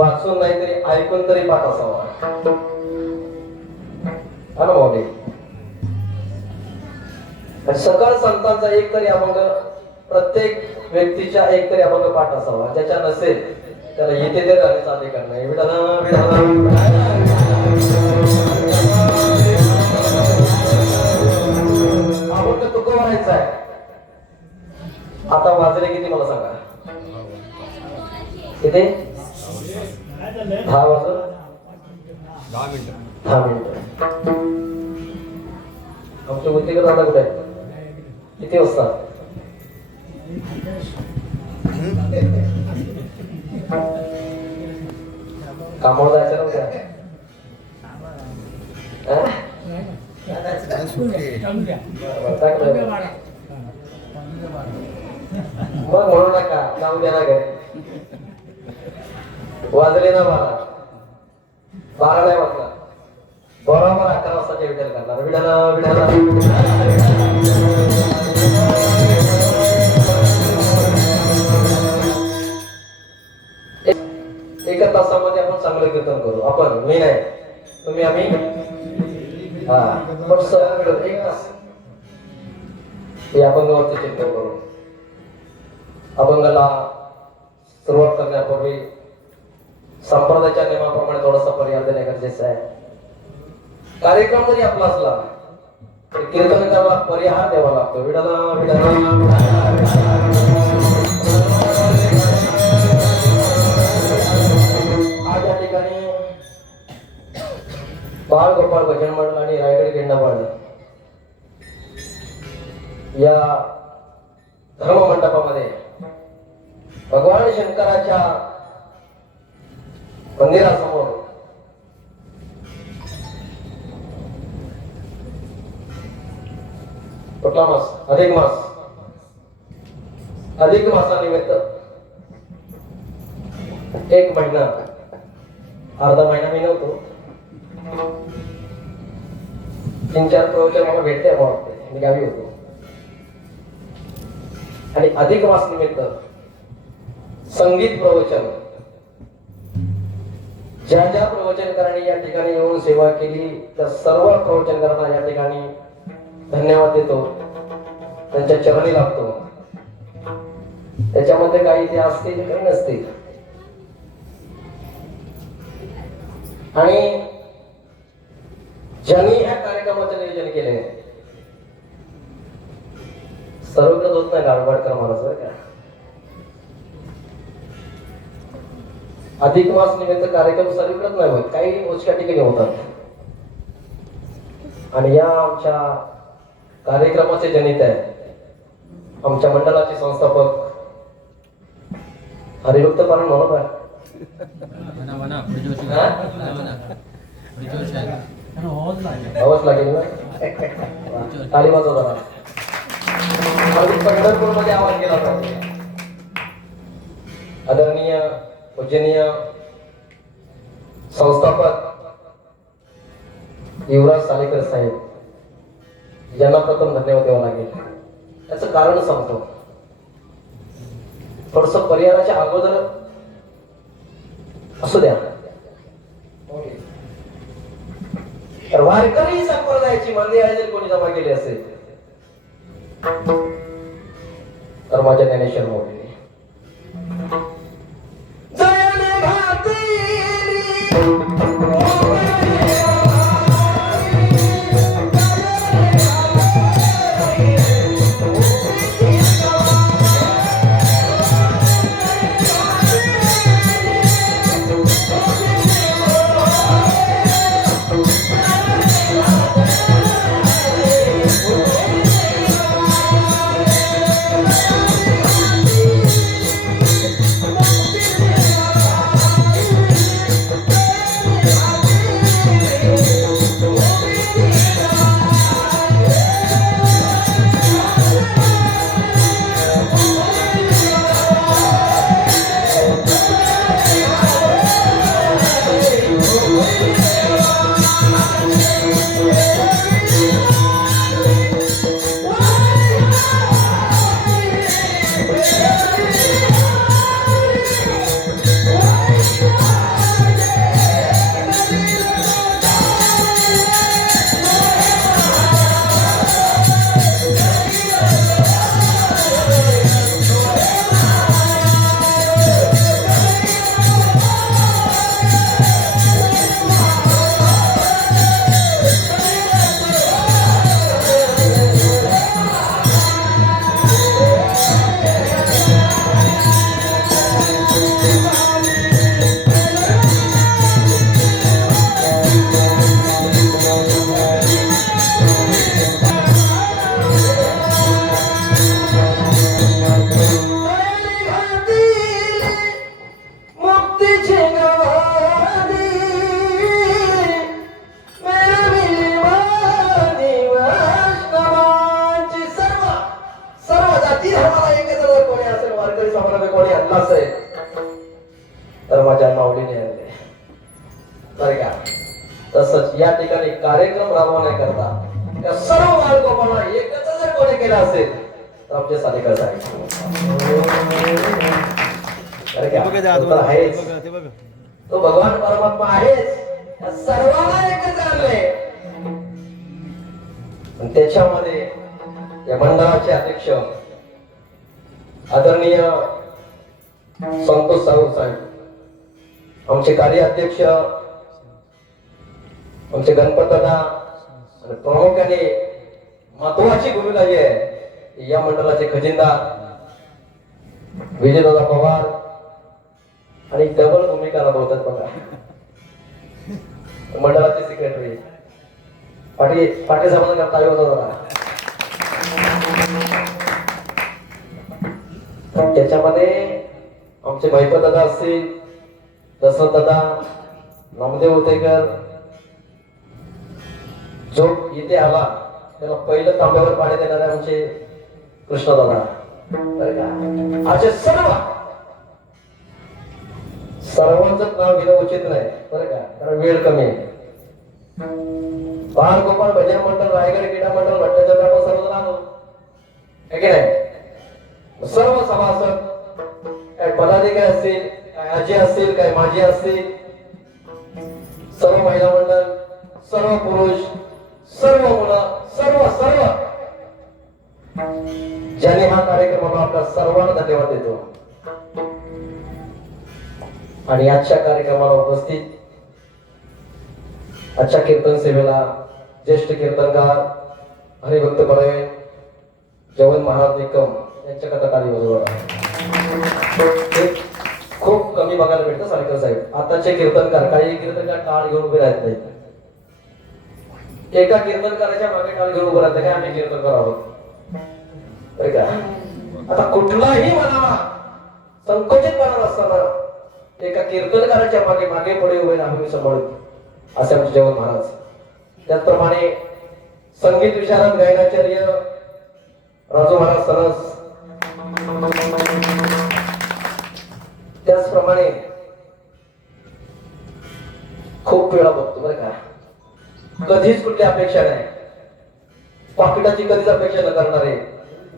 वाचून नाही तरी ऐकून तरी पाठ असावा. अनुभव सकळ संतांचा एक तरी अभंग, प्रत्येक व्यक्तीच्या एक तरी अभंग पाठ असावा. ज्याच्या नसेल त्याला येते ते राहण्याचा अधिकार नाही. अभंग तुकवायचा आहे. आता वाजले किती मला सांगा? किती? 10 वाजून 10 मिनिटं. 10 मिनिटं. आमच्या बुद्धीकर दादा कुठे आहे? किती वाजता? कामावर जायचं नव्हतं? मग म्हणू नका, जाऊ द्या ना काय. वाजले ना 12 नाही वाजला, बरोबर 11 वाजताच्या विठ्ठल करणार. विठाला विठाला एका तासामध्ये आपण चांगलं कीर्तन करू. आपण, मी नाही, तुम्ही, आम्ही. हा, पण सगळं मिळून 1 तास हे अभंगावरती चिंतन करू. अभंगाला सुरुवात करण्यापूर्वी संप्रदायाच्या नियमाप्रमाणे थोडासा पर्याय देणे गरजेचं आहे. कार्यक्रम जरी आपला असला तरी कीर्तन करायला परिहार द्यावा लागतो. विडाला विडाला आज या ठिकाणी बाळ गोपाळ भजन मंडळ आणि रायगड गेंडाबाळ या धर्म मंडपामध्ये भगवान शंकराच्या मंदिरासमोर कुठला मास? अधिक मास. अधिक मासानिमित्त 1 महिना, अर्धा महिना मी नव्हतो, 3-4 प्रवचन मला भेटते. मी गावी होतो आणि अधिक मास निमित्त संगीत प्रवचन, ज्या ज्या प्रवचनकारांनी या ठिकाणी येऊन सेवा केली त्या सर्व प्रवचनकारांना या ठिकाणी धन्यवाद देतो, त्यांच्या चरणी लागतो. त्याच्यामध्ये काही ते असतील, काही नसतील. आणि ज्यांनी या कार्यक्रमाचे नियोजन केले, सर्वकडे होत नाही गाडवाडकर महाराज बरं का. अधिक मास निमित्त कार्यक्रम सर्वीकडेच नाही होत, काही मोजक्या ठिकाणी होतात. आणि या आमच्या कार्यक्रमाचे जनित आहे आमच्या मंडळाचे संस्थापक हरिभक्त पारण म्हणू का? आवाज लागेल ना, ताली वाजवा जरा. पंढरपूर मध्ये आवाज गेला पाहिजे. आदरणीय पूजनीय संस्थापक युवराज सालेकर साहेब यांना प्रथम धन्यवाद द्यावा लागेल. त्याचं कारण सांगतो. थोडस परिवाराच्या अगोदर असू द्या. तर वारकरी संप्रदायाची मंदिर आहे जर कोणी जमा केली असेल तर माझ्या ज्ञानेश्वर मोठे बरं का. तसंच या ठिकाणी कार्यक्रम राबवण्याकरता या सर्व बाळगोपांना एकच जर कोणी केला असेल तर आमचे साधेकर साहेब. बरं का? तो तर आहेच. तो भगवान परमात्मा आहेच. या सर्वांना एकच आणले. आणि त्याच्यामध्ये या मंडळाचे अध्यक्ष आदरणीय संतोष साहू साहेब, आमचे कार्याध्यक्ष आमचे गणपत दादा, आणि प्रामुख्याने महत्वाची भूमिका जी आहे या मंडळाचे खजिनदार विजयदादा पवार, आणि डबल भूमिका निभावतात बघा मंडळाचे सेक्रेटरी पाटील साहेबांना करता आले होता दादा. त्याच्यामध्ये आमचे महिपत दादा असतील, दशरथ दादा, नामदेव होतेकर, जो इथे आला त्याला पहिलं तांब्यावर पाणी देणारे आमचे कृष्ण दादा. असे सर्वांचं नाव घेणं उचित नाही बरं का, कारण वेळ कमी आहे. बाळ गोपाळ भजन मंडळ, रायगड क्रीडा मंडळ, भट्टाचार्य आपण सर्वजण आलो आहे की नाही. सर्व सभासद, काय पदाधिकारी असतील, काय आजी असतील, काय माजी असतील, सर्व महिला मंडळ, सर्व पुरुष, सर्व मुलं, सर्व सर्व ज्याने हा कार्यक्रम आपल्या सर्वांना धन्यवाद देतो. आणि आजच्या कार्यक्रमाला उपस्थित आजच्या कीर्तन सेवेला ज्येष्ठ कीर्तनकार हरिभक्त परायण जवन महाराज निकम यांच्या कथाकारी बरोबर खूप कमी बघायला भेटतं सारखं साहेब. आताचे कीर्तनकार, काही कीर्तनकार टाळ घेऊन उभे राहत नाहीत. एका कीर्तनकाराच्या मागे टाळ घेऊन उभे राहते काय आम्ही कीर्तनकार आहोत का. आता कुठलाही म्हणा संकोचितपणा नसताना एका कीर्तनकाराच्या मागे मागे पुढे उभे राहून मी सांभाळतो असे आमचे जवन महाराज. त्याचप्रमाणे संगीत विशारद गायनाचार्य राजू महाराज सरस, त्याचप्रमाणे खूप वेळा बघतो बरं का, कधीच कुठली अपेक्षा नाही, पाकिटाची कधीच अपेक्षा न करणारे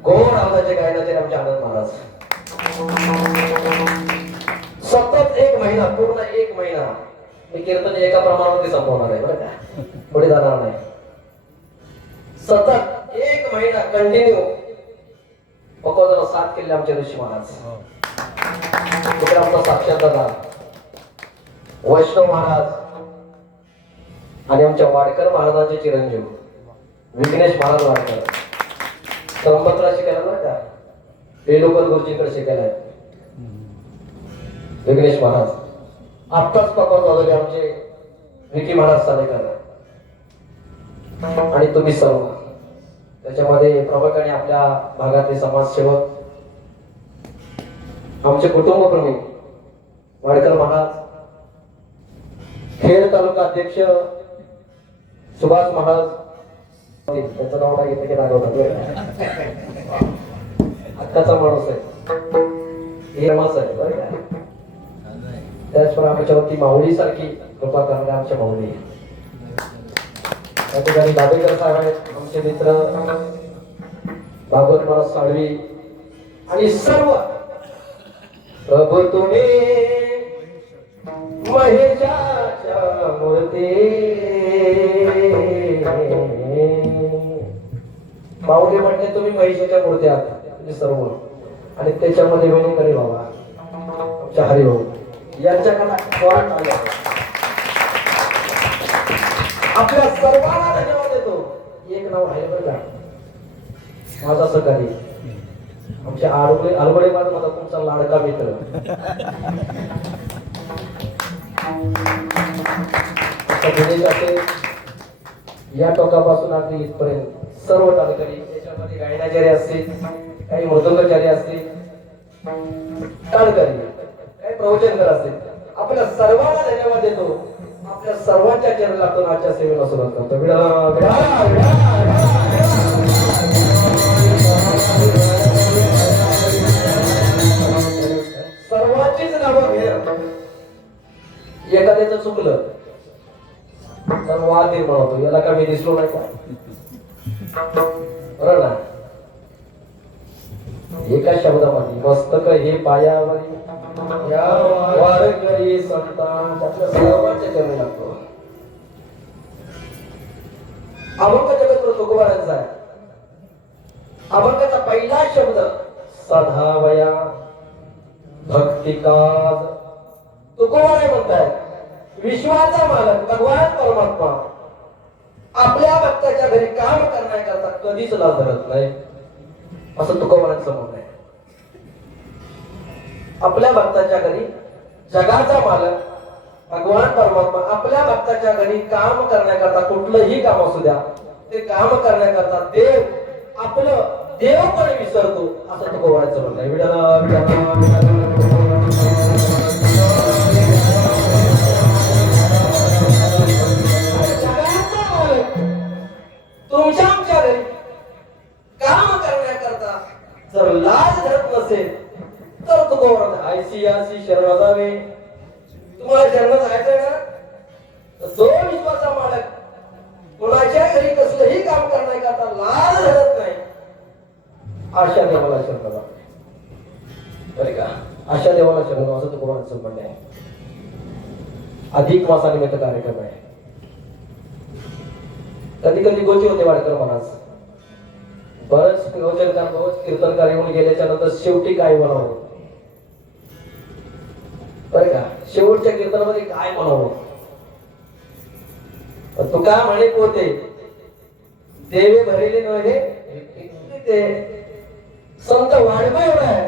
गोड आवाजाचे गायनाचे आमचे आनंद महाराज. सतत एक महिना, पूर्ण एक महिना हे कीर्तन एका प्रमाणामध्ये संपवणार आहे बरं का, पुढे जाणार नाही. सतत एक महिना कंटिन्यू पकवाजाला साथ केले आमचे ऋषी महाराज. तिकडे आमचा साक्षात दादा वैष्णव महाराज आणि आमच्या वाडकर महाराजांचे चिरंजीव विघ्नेश महाराज वाडकर संबंधला शिकायला बरं का, बेलोकर गुरुजींकडे शिकायला आहे विघ्नेश महाराज. आत्ताच पकवाज वाजवले आमचे विकी महाराज सालेकर आणि तुम्ही सर्व. त्याच्यामध्ये प्रमुखाने आपल्या भागातले समाजसेवक, आमचे कुटुंब प्रमुख वाडकर महाराज, खेड तालुका अध्यक्ष सुभाष महाराज, त्याचं नाव काय घेतलं की रागवतात हक्काचा माणूस आहे, हे रमास आहे बरं का. त्याचप्रमाणे आमच्यावरती माऊली सारखी कृपा करणारे आमच्या माऊली. त्या ठिकाणी दाभेकर साहेब आहेत आमचे मित्र, भागवत महाराज साळवी आणि सर्व. प्रभू तुम्ही महेशाच्या मूर्ती, माऊली म्हणते तुम्ही महेशाच्या मूर्ती आहात तुम्ही सर्व. आणि त्याच्यामध्ये वेणेकरी बाबा आमच्या हरिभाऊ यांच्याकडे फॉरन आले. आपल्या सर्वांना धन्यवाद देतो. एक नाव आहे बरं का, माझा सहकारी आमचे आलगोडे माझा तुमचा लाडका मित्र या टोकापासून अगदी इथपर्यंत सर्व तालुक्यात, त्याच्यामध्ये गायनाचार्य असतील, काही मृदंगाचार्य असतील, तालुकारी काही प्रवचनकर असतील, आपल्या सर्वांना धन्यवाद देतो. आपल्या सर्वांच्या चरणी लागतो आजच्या सेवेला सुरुवात करतो. सर्वांचीच नावं घे. एखाद्याचं चुकलं तर वाद निर्माण होतो. याला का मी दिसलो नाही का? बरोबर ना? एका शब्दामध्ये मस्तक हे पायावरी या वारकरी संतान आपल्या सर्वांच्या चरणी लागतो. अभंग जगत तुकोबारांचा आहे. अभंगाचा पहिला शब्द सधावया भक्तिकाज. तुकोबाराय म्हणतायत विश्वाचा मालक भगवान परमात्मा आपल्या भक्ताच्या घरी काम करण्याकरता कधीच लाज धरत नाही, असं तुकोबारांचं म्हणणं आहे. आपल्या भक्ताच्या घरी जगाचा मालक भगवान परमात्मा आपल्या भक्ताच्या घरी काम करण्याकरता कुठलंही काम असू द्या ते काम करण्याकरता देव आपलं देव पण विसरतो, असं तुकोबारांचं म्हणणं आहे. विठाला जगाचा मालक तुमच्या आमच्या घरी काम करण्याकरता जर लाज धरत नसेल तर तुकोबारांचं आयसी यासी शरण जावे. तुम्हाला शरण जायचंय ना, जो विश्वाचा मालक कोणाच्या घरी कसलंही काम करण्याकरता लाज धरत नाही अशा देवाला शरण जावे. बरे का? अशा देवाला शरण जावं असं तुकोबारांचं म्हणणं आहे. अधिक मासानिमित्त कार्यक्रम आहे. कधी कधी गोची होते वाडकर मनास. बरंच गोचरकार बरोच कीर्तनकार येऊन गेल्याच्या नंतर शेवटी काय म्हणावं, बरं का? शेवटच्या कीर्तनामध्ये काय म्हणावं? तुका म्हणे पोते देवे भरेले नव्हे ते संत वाढवा एवढा आहे,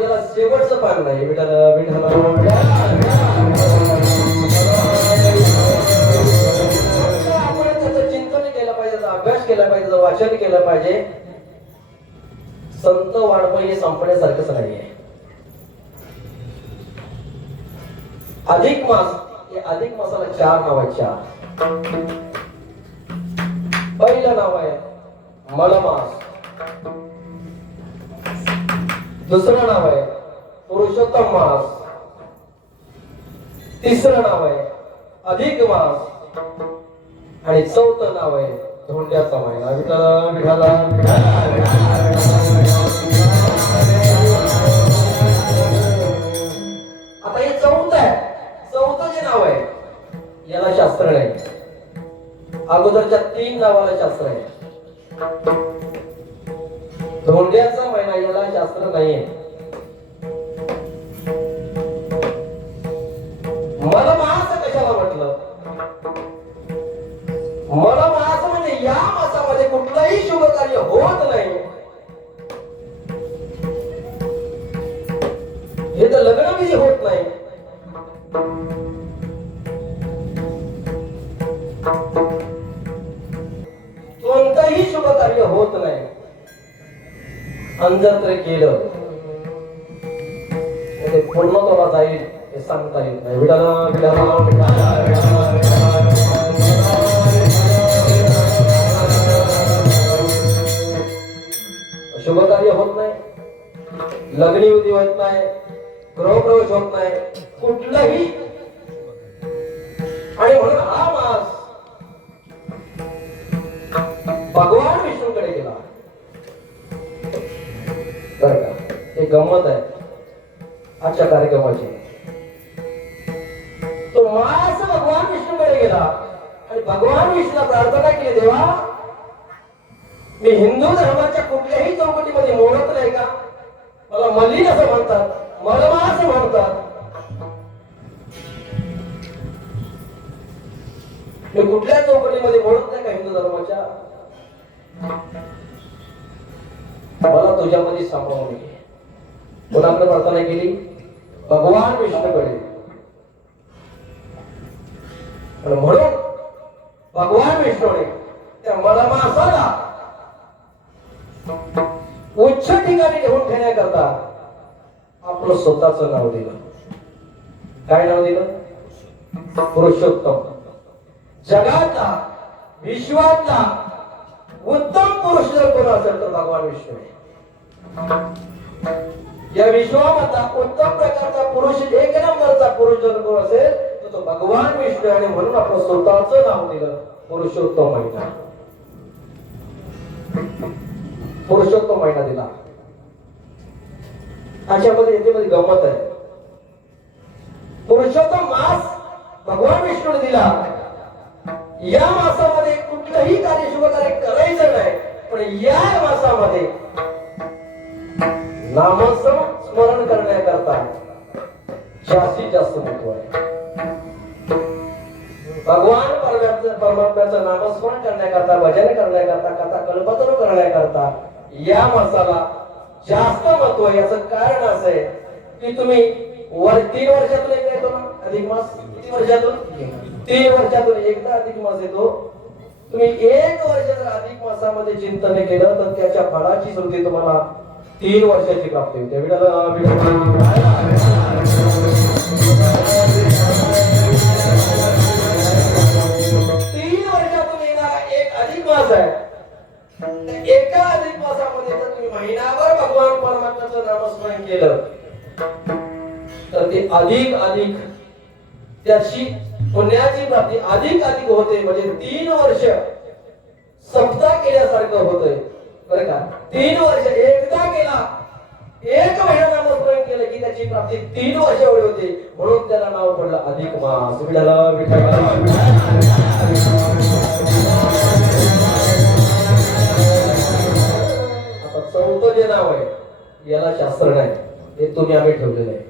याला शेवटचं पान नाही. विठाला विठाला आपण त्याचं चिंतन केलं पाहिजे, त्याचा अभ्यास केला पाहिजे, त्याचं वाचन केलं पाहिजे. संत वाढवं हे संपण्यासारखंच नाहीये. अधिक मास, या अधिक मासाला 4 नाव आहेत. 4. पहिलं नाव आहे मलमास, दुसरं नाव आहे पुरुषोत्तम मास, तिसरं नाव आहे अधिक मास आणि चौथं नाव आहे धोंड्याचा महिना. विठाला आता हे चौथं आहे. चौथं जे नाव आहे याला शास्त्र नाही. अगोदरच्या 3 नावाला शास्त्र आहे. धोंड्याचा महिना याला शास्त्र नाहीये. मलमास कशाला म्हटलं? मलमास म्हणजे या मासामध्ये कुठलंही शुभ कार्य होत नाही. हे तर लग्नविधी होत नाही. कोणतंही शुभ कार्य होत नाही. अंजर तरी केलं ते पूर्णत्वाला जाईल हे सांगता येत नाही. शुभ कार्य होत नाही, लग्नी विधी होत नाही, गृहप्रवेश होत नाही, कुठलंही. आणि म्हणून हा मास भगवान विष्णूकडे गेला. बरं का? हे गंमत आहे आजच्या कार्यक्रमाची. तो मास भगवान विष्णूकडे गेला आणि भगवान विष्णूला प्रार्थना केली, देवा मी हिंदू धर्माच्या कुठल्याही चौकटीमध्ये मोडत नाही का? मला मलिन असं म्हणतात, मलमास म्हणतात, मी कुठल्या चौकटीमध्ये मोडत नाही का हिंदू धर्माच्या? मला तुझ्यामध्ये सांभाळून घे. कोणाकडे प्रार्थना केली? भगवान विष्णूकडे. म्हणून भगवान विष्णूने त्या मलमासाला उच्च ठिकाणी घेऊन ठेवण्याकरता आपलं स्वतःच नाव दिलं. काय नाव दिलं? पुरुषोत्तम. जगातला विश्वातला उत्तम पुरुष जर कोण असेल तर भगवान विष्णू. या विश्वामधला उत्तम प्रकारचा पुरुष, 1 नंबरचा पुरुष जर कोण असेल तो भगवान विष्णू आणि म्हणून आपण स्वतःच नाव दिलं पुरुषोत्तम महिना. पुरुषोत्तम महिना दिला. ह्याच्यामध्ये याच्यामध्ये गंमत आहे. पुरुषोत्तम मास भगवान विष्णूने दिला. या मासामध्ये कुठलंही कार्य शुभ कार्य करायचं नाही, पण या मासामध्ये नामस्मरण करण्याकरता जास्तीत जास्त महत्व आहे. भगवान परमात्म्याचं नामस्मरण करण्याकरता, भजन करण्याकरता, कथा कल्पतरू करण्याकरता या मासाला जास्त महत्व आहे. याचं कारण असं आहे की तुम्ही 3 वर्षातून एकदा येतो ना अधिक मास. किती वर्षातून? 3 वर्षातून एकदा अधिक मास येतो. तुम्ही 1 वर्ष जर अधिक मासामध्ये चिंतन केलं तर त्याच्या फळाची श्रुती तुम्हाला 3 वर्षाची प्राप्ती होते. एका अधिक मासामध्ये जर तुम्ही महिनाभर भगवान परमात्म्याचं नामस्मरण केलं तर ते अधिक अधिक त्याची पुण्याची प्राप्ती अधिक अधिक होते. म्हणजे 3 वर्ष सप्ताह केल्यासारखं होतंय बरं का. 3 वर्ष एकदा केला, 1 महिना नामस्मरण केलं की त्याची प्राप्ती 3 वर्ष एवढी होते. म्हणून त्याला नाव पडलं अधिक मास. चौथं जे नाव आहे याला शास्त्र नाही, हे तुम्ही आम्ही ठेवलेलं आहे.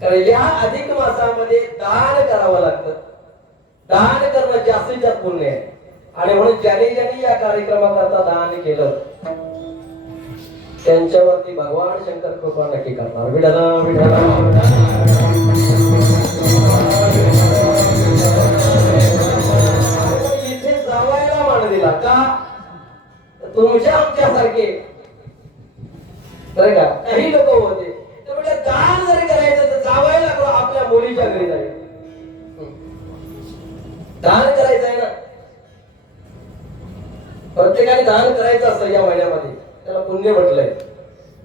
कारण या अधिक मासामध्ये दान करावं लागतं. दान करणं जास्तीत जास्त पुण्य आहे. आणि म्हणून ज्यांनी ज्यांनी या कार्यक्रमाकरता दान केलं त्यांच्यावरती भगवान शंकर कृपा नक्की करणार. इथे जावायला मान दिला का? तुमच्या आमच्यासारखे बरं का काही लोक होते तर म्हणजे दान जरी करायचं तर जावायला लागलो आपल्या मुलीच्या घरी जाईल. दान करायचं आहे ना, प्रत्येकाने दान करायचं असतं या महिन्यामध्ये, त्याला पुण्य म्हटलंय.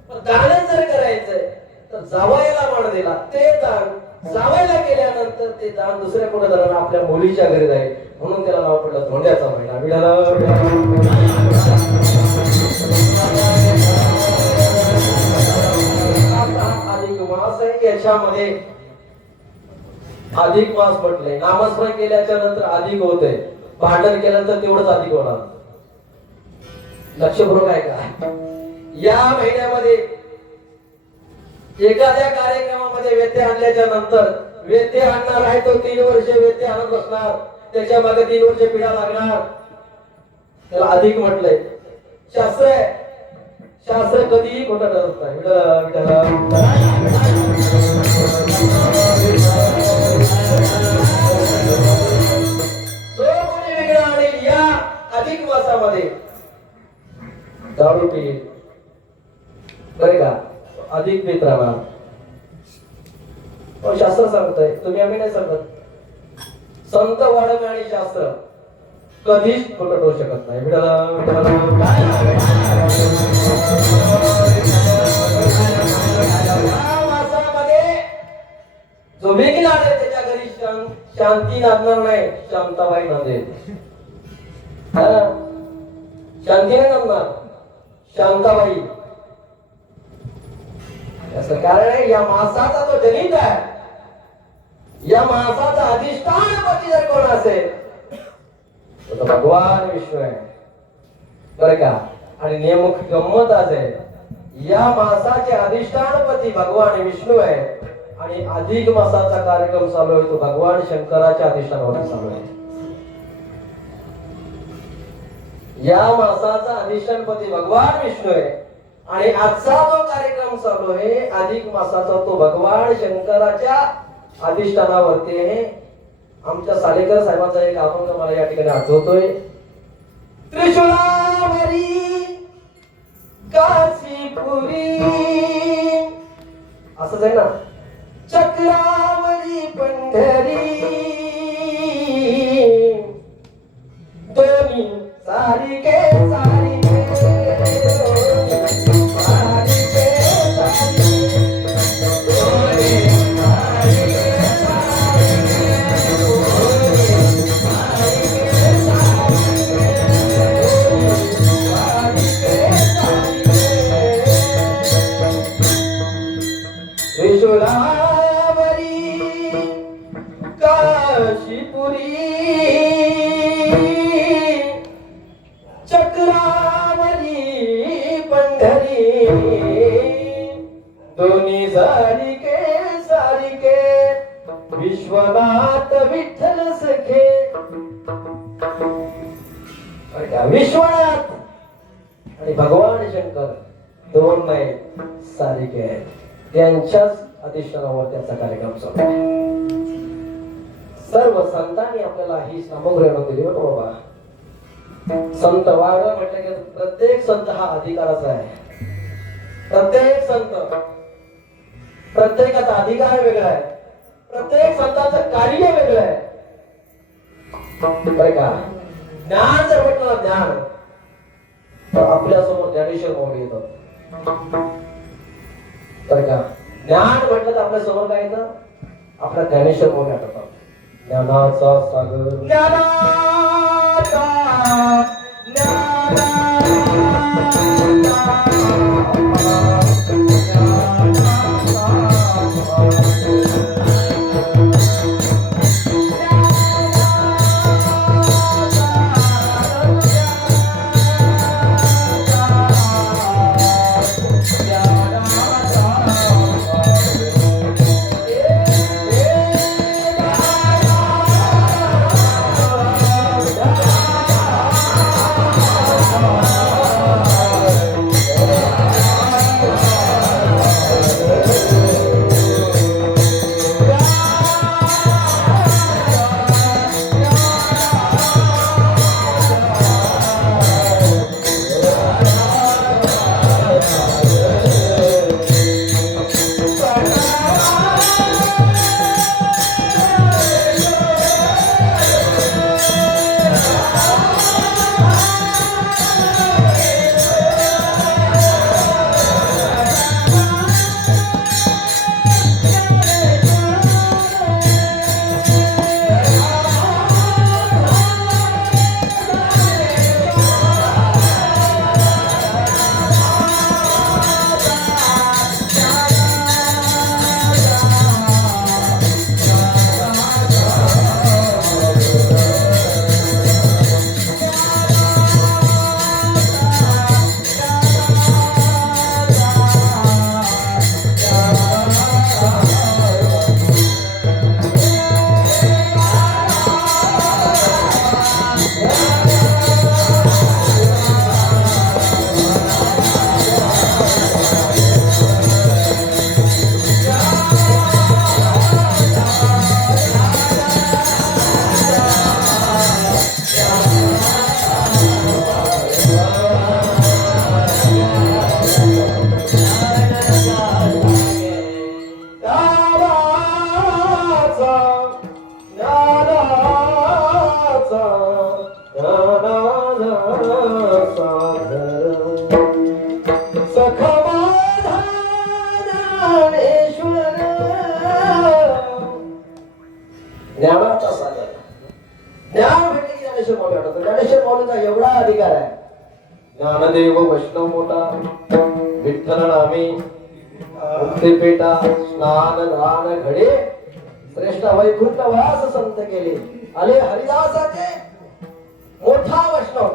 पण दान जर करायचंय तर जावायला मान दिला. ते दान जावायला केल्यानंतर ते दान दुसऱ्या कोणा दान आपल्या मुलीच्या घरी जाईल. म्हणून त्याला नाव पडलं धोंड्याचा महिना. अधिक मास आहे. याच्यामध्ये अधिक मास म्हटलंय. नामस्मरण केल्याच्या नंतर अधिक होते, भांडण केल्यानंतर तेवढंच अधिक होणार. लक्षपूर्वक आहे का? या महिन्यामध्ये एखाद्या कार्यक्रमामध्ये व्यत्यय आणल्याच्या नंतर व्यत्यय आणणार आहे तो 3 वर्ष व्यत्यय आणत बसणार, त्याच्या मागे 3 वर्ष पिढा लागणार. त्याला अधिक म्हटलंय. शास्त्र आहे, शास्त्र कधीही खोटं ठरत नाही. जो कोणी वेगळं आणेल या अधिक मासामध्ये दारू पिईल बरे का, अधिक पित राहणार. शास्त्र सांगतंय, तुम्ही आम्ही नाही सांगत. संत वाढवणे आणि शास्त्र कधीच खोटं ठरू शकत नाही. जो वेगळा आहे त्याच्या घरी शांती नांदणार नाही, शांताबाई नांदेल. शांती नाही नांदणार, शांताबाई. याचं कारण आहे या मासाचा तो जनित आहे. या मासाचा अधिष्ठानपती जर कोण असेल तो भगवान विष्णू आहे बरं का. आणि नेमक गंमत असेल, या मासाचे अधिष्ठानपती भगवान विष्णू आहे आणि अधिक मासाचा कार्यक्रम चालू आहे तो भगवान शंकराच्या अधिष्ठानावर चालू आहे. या मासाचा अधिष्ठानपती भगवान विष्णू आहे आणि आजचा जो कार्यक्रम चालू आहे अधिक मासाचा तो भगवान शंकराच्या अधिष्ठानावरती आहे. आमच्या सालेकर साहेबांचा एक अभंग मला या ठिकाणी आठवतोय. त्रिशूळावरी काशीपुरी, असंच आहे ना. चक्रावरी पंढरी, दोन्ही सारिके सारिके, सारिके सारिके, दोन्ही सारिके शिपुरी चक्रावरी पंढरी दोन्ही सारिके विश्वनाथ विठ्ठल सखे. विश्वनाथ आणि भगवान शंकर दोन नाही सारिके आहेत. त्यांच्याच अधिष्ठानावर त्याचा कार्यक्रम चालू आहे. सर्व संतांनी आपल्याला ही सामग्री आणून दिली बघ बाबा. संत वाढवा म्हटलं की प्रत्येक संत हा अधिकाराचा आहे. प्रत्येक संत प्रत्येकाचा अधिकार वेगळा आहे. प्रत्येक संतांचं कार्य वेगळं आहे. बरं का ज्ञान जर म्हटलं ना ज्ञान तर आपल्या समोर ज्ञानेश्वर माऊली येतात. बरं का ज्ञान म्हटलं तर आपल्या समोर काय येतं आपला ज्ञानेश्वर माऊली आठवतात. ज्ञानाचा सागर ज्ञानाचा ज्ञानाचा सागर ज्ञान भेटले की ज्ञानेश्वर माऊली आठवतो. ज्ञानेश्वर माऊलीचा एवढा अधिकार आहे. ज्ञानदेव वैष्णव मोठा विठ्ठल नामे मुक्ती पेटा स्नान दान घडे श्रेष्ठ वैकुंठ वास संत केले आले हरिदासाचे मोठा वैष्णव.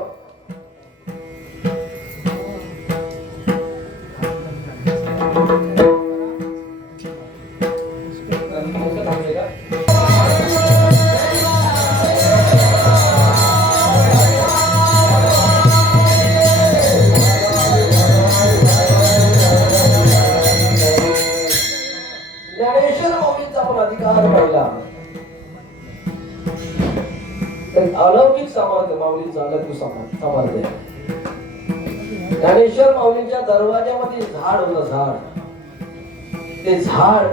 अलौकिक सामर्थ्य माऊलींचं अलौकिक सामर्थ्य. ज्ञानेश्वर माऊलींच्या दरवाज्यामध्ये झाड होतं. झाड ते झाड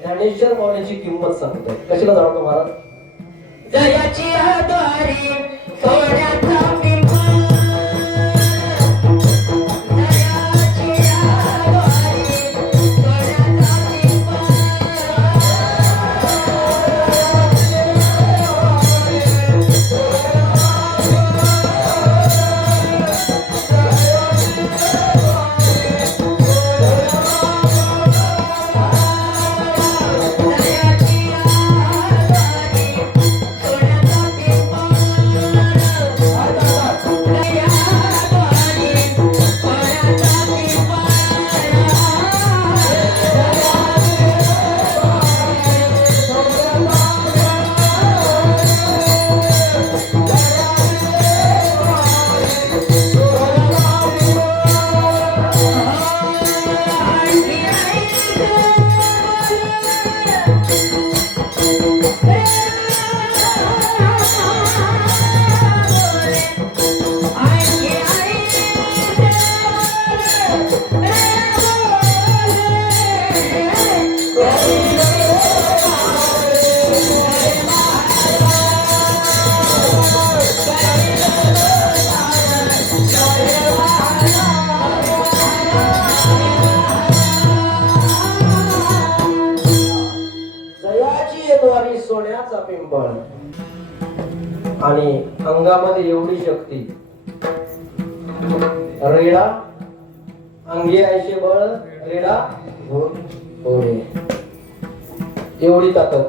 ज्ञानेश्वर माऊलींची किंमत सांगतोय. कशाला जाणवतो महाराज जयाची आधारी सोन्याचा द्वारी सोन्याचा पिंपळ आणि अंगामध्ये एवढी शक्ती रेडा अंगी ऐशे बळ रेडा घोडे एवढी ताकद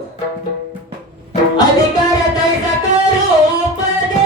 अधिकार तैसा करू उपदेश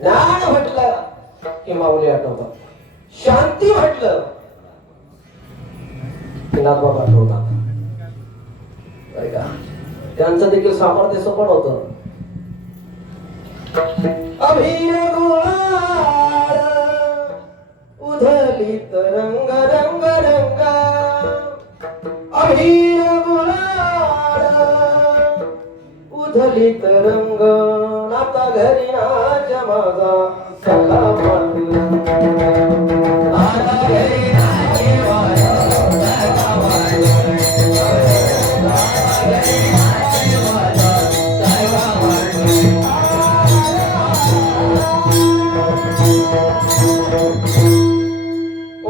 ज्ञान म्हटलं की माऊली आठवतात, शांती म्हटलं की नाथबाबा आठवतात. बरं का? त्यांचं देखील सामर्थ्य सोपं होतं. अभिनय गुलाल उधळीत रंग रंग रंग अभिनय गुलाल उधळीत रंग नाता घरी नाच माझा सखा मातू नाता घरी नाच माझा सखा मातू नाता घरी नाच माझा सखा मातू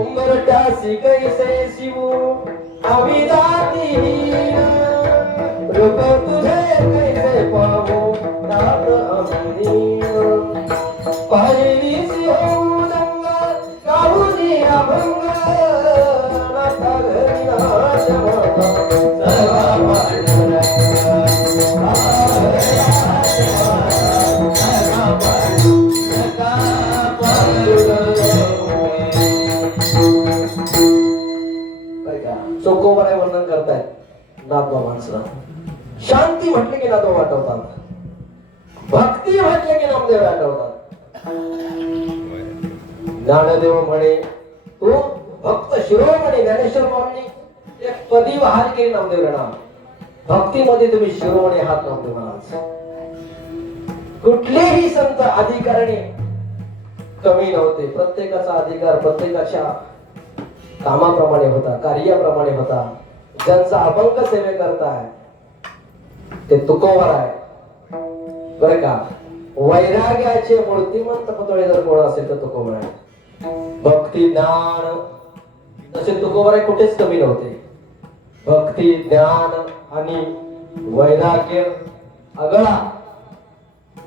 उंबरट्यासी कैसे शिवू आम्ही जाती रूप तुझे कैसे पाहू नाथ आम्ही पाहिली होऊ दंग काहूनी अभंग नाथा घरी नाच माझा सर्वा पांडुरंग चोकोबाराय वर्णन करतायत नाथबाबांचं. शांती म्हटले की नाथबाबा आठवतात, भक्ती म्हटले की नामदेव आठवतात. ज्ञानदेव म्हणे तू भक्त शिरोमणी ज्ञानेश्वर माऊली एक पदी बहार केली नामदेव नाम. भक्तीमध्ये तुम्ही शिरोमणी हात नामदेव महाराज. कुठलेही संत अधिकाराने कमी नव्हते. प्रत्येकाचा अधिकार प्रत्येकाच्या कामाप्रमाणे होता, कार्याप्रमाणे होता. ज्यांचा अभंग सेवे करताय ते तुकोबर आहे बरं का. वैराग्याचे मूर्तिमंत पुतळे जर कोण असेल तर तुकोबर आहे. भक्ती ज्ञान तसे तुकोबर आहे कुठेच कमी नव्हते. भक्ती ज्ञान आणि वैराग्य अगळा.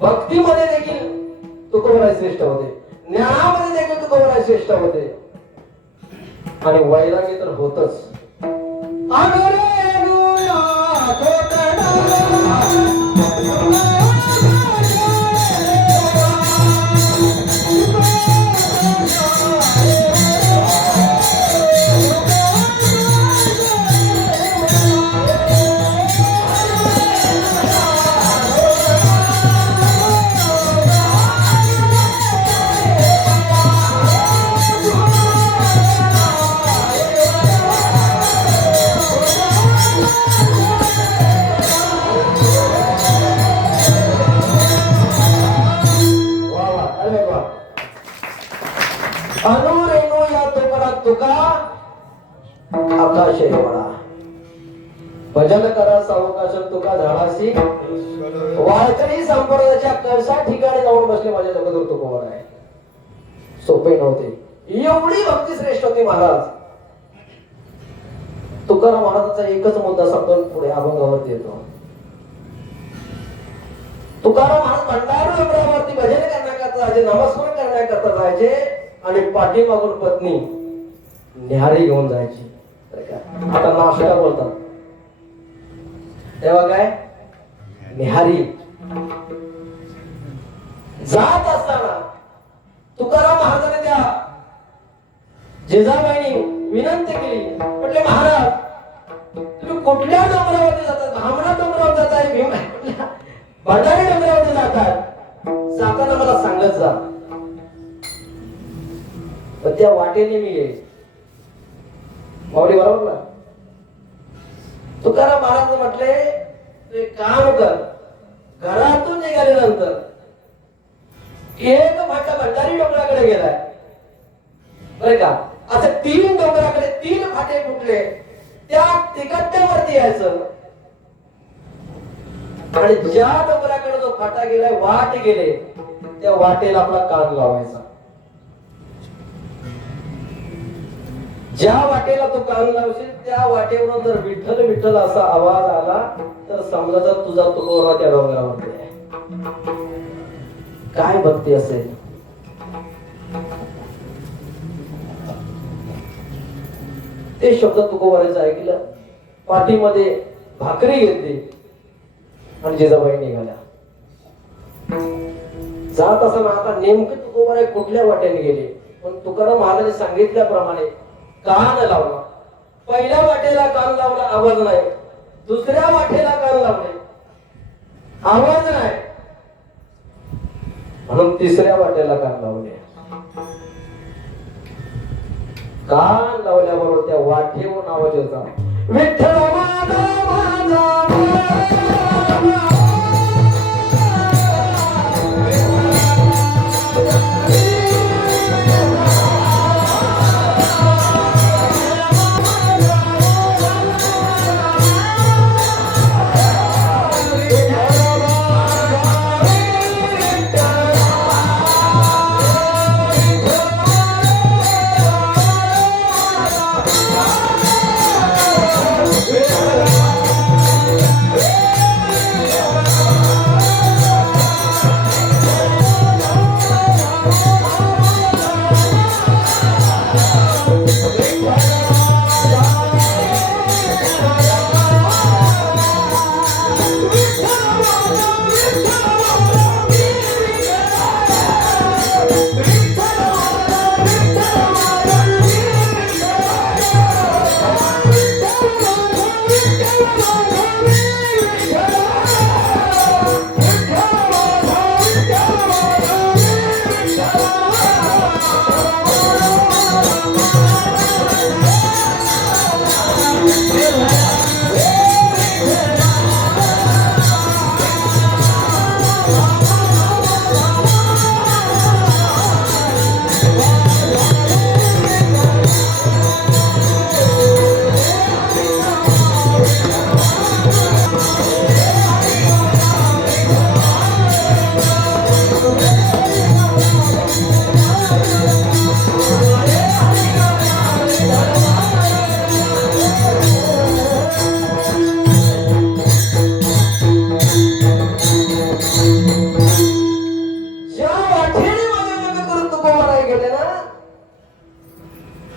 भक्तीमध्ये देखील तुकोबर श्रेष्ठ होते, ज्ञानामध्ये देखील तुकोबर श्रेष्ठ होते आणि वैराग्य तर होतच. अनुरेणू या तोपरा तुका आकाश एवढा. भजन करा सावकाश तुका झाडाशी वारकरी संप्रदायाच्या कळसा ठिकाणी जाऊन बसले माझ्या जगदूर तुकोबर आहे. सोपे नव्हते. एवढी भक्ती श्रेष्ठ होती महाराज. तुकाराम महाराजांचा एकच मुद्दा समजून पुढे अभंगावरती येतो. तुकाराम महाराज भंडारा डोंगरावरती भजन करण्याकरता जायचे, नमस्कार करण्याकरता जायचे आणि पाठीमागून पत्नी न्याहारी घेऊन जायची. आता नाश्ता बोलतात तेव्हा काय न्याहारी. जात असताना तुकाराम महाराजांनी त्या जिजाबाईंनी विनंती केली, म्हटले महाराज तुम्ही कुठल्या डोंगरावरती जातात? भामरा डोंगरावर जाताय, भीमा भंडारी डोंगरावरती जातात, जाताना मला सांगत जा, पण त्या वाटेने मी येईल. माऊली बरोबर ना? तुकाराम महाराज म्हटले ते काम कर, घरातून निघाल्यानंतर एक फाटा भंडारी डोंगराकडे गेलाय बरं का. असं 3 डोंगराकडे 3 फाटे फुटले, त्या तिकट्ट्यावरती यायचं आणि ज्या डोंगराकडे जो फाटा गेलाय, वाट गेले, त्या वाटेला आपला कान लावायचा. ज्या वाटेला तो कान लावशील त्या वाटेवरून जर विठ्ठल विठ्ठल असा आवाज आला तर समजा तुझा तुकोबा त्या डोंगरावरती आहे. काय भक्ती असेल. ते शब्द तुकोबाराचं ऐकलं, पाठीमध्ये भाकरी घेतली आणि जिजाबाई निघाल्या. जात असताना आता नेमकं तुकोबाराय कुठल्या वाटेने गेले, पण तुकाराम महाराजांनी सांगितल्याप्रमाणे कान लावला. पहिल्या वाटेला कान लावला, आवाज नाही. दुसऱ्या वाटेला कान लावले, आवाज नाही. म्हणून तिसऱ्या वाटेला कान लावले. कान लावल्याबरोबर त्या वाटेवर आवाज होता, विठ्ठल माझा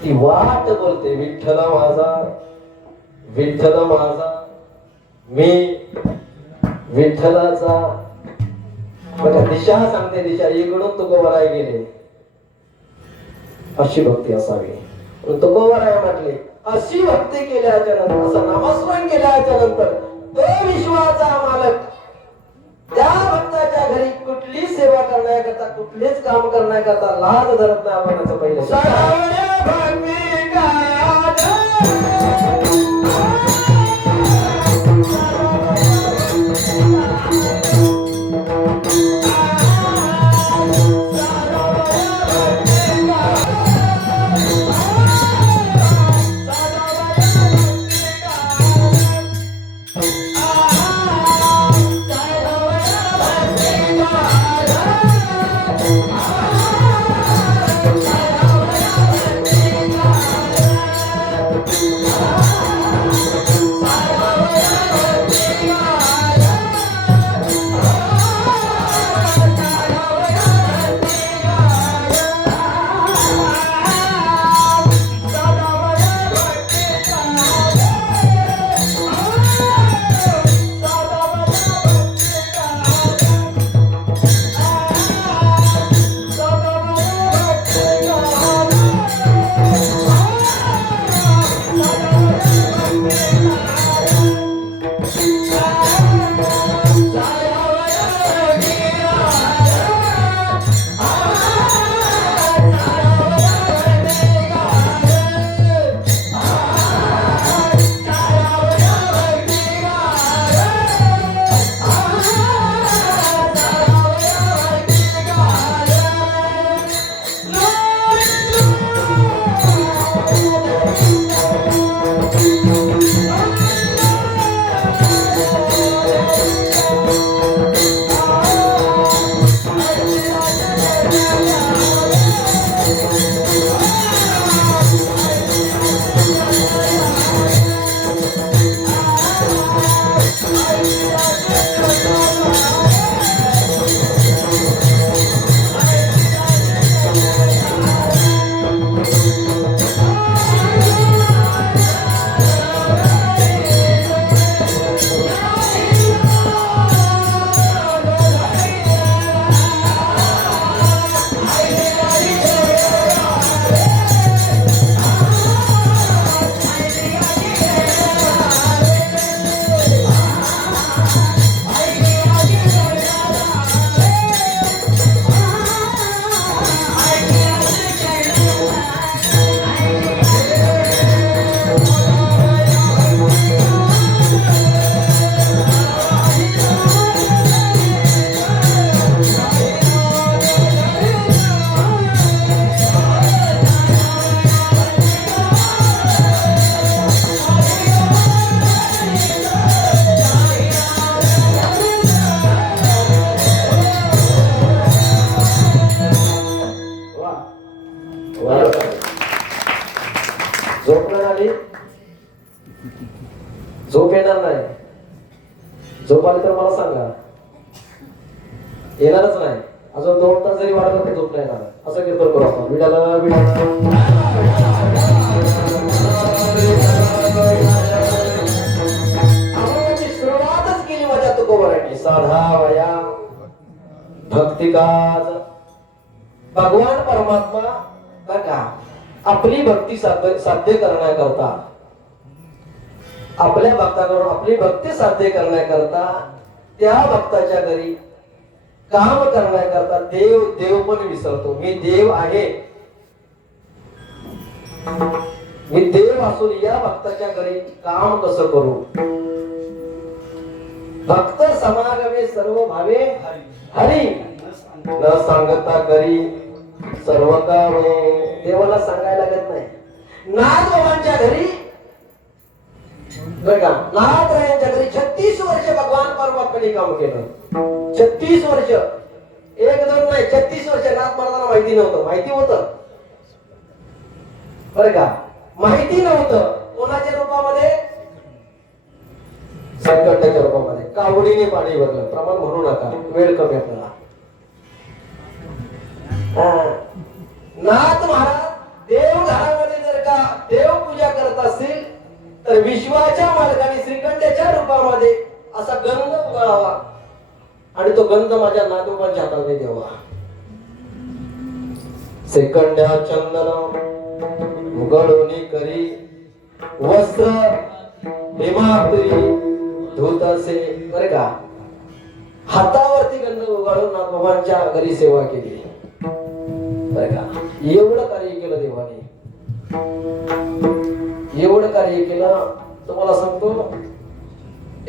ती वाट बोलते, विठ्ठल माझा, विठ्ठल माझा, मी विठ्ठलाचा. बघा दिशा सांगते, दिशा इकडून तुकोबाराय गेले. अशी भक्ती असावी. तुकोबाराय म्हटले, अशी भक्ती केल्याच्या नंतर, असं नामस्मरण केल्याच्या नंतर तो विश्वाचा मालक त्या भक्ताच्या घरी कुठली सेवा करण्याकरता, कुठलेच काम करण्याकरता लाज धरत नाही. आपण याचं पहिलं झोप आली तर मला सांगा, येणारच नाही. अजून 2 तास जरी वाढलं तरी झोप नाही येणार. असं कीर्तन करू आपण. विठाला आपण सुरुवातच केली माझ्या तुकोबरांनी. साधा वया भक्तिकाज भगवान परमात्मा बघा आपली भक्ती साध्य करण्याकरता, आपल्या भक्ताकडून आपली भक्ती साध्य करण्याकरता, त्या भक्ताच्या घरी काम करण्याकरता देव पण विसरतो. मी देव आहे, मी देव असून या भक्ताच्या घरी काम कसं करू. भक्त समागमे सर्व भावे हरी, न सांगता करी सर्व कामे. देवाला सांगायला लागत नाही. नाथ बाबांच्या घरी बघा, नाथरायांच्या घरी 36 वर्ष भगवान परमात्म्याने काम केलं. 36 वर्ष, 1-2 नाही, 36 वर्ष. नाथ महाराजांना माहिती नव्हतं. माहिती होतं बरं का, माहिती नव्हतं. कोणाच्या रूपामध्ये? संकटाच्या रूपामध्ये. कावडीने पाणी भरलं. प्रमाण म्हणू नका, वेळ कमी आपल्याला. नाथ महाराज देवघरामध्ये जर का देवपूजा करत असतील तर विश्वाच्या मालकाने श्रीखंडाच्या रूपामध्ये असा गंध उगळावा आणि तो गंध माझ्या नातोबांच्या हाताने द्यावा. श्रीखंड्या चंदन उगळूनी करी वस्त्र हिमात्री धूत असे. बरे का, हातावरती गंध उगाळून नातोबांच्या घरी सेवा केली. बरे का, एवढं कार्य केलं देवाने, एवढं कार्य केलं. तुम्हाला सांगतो,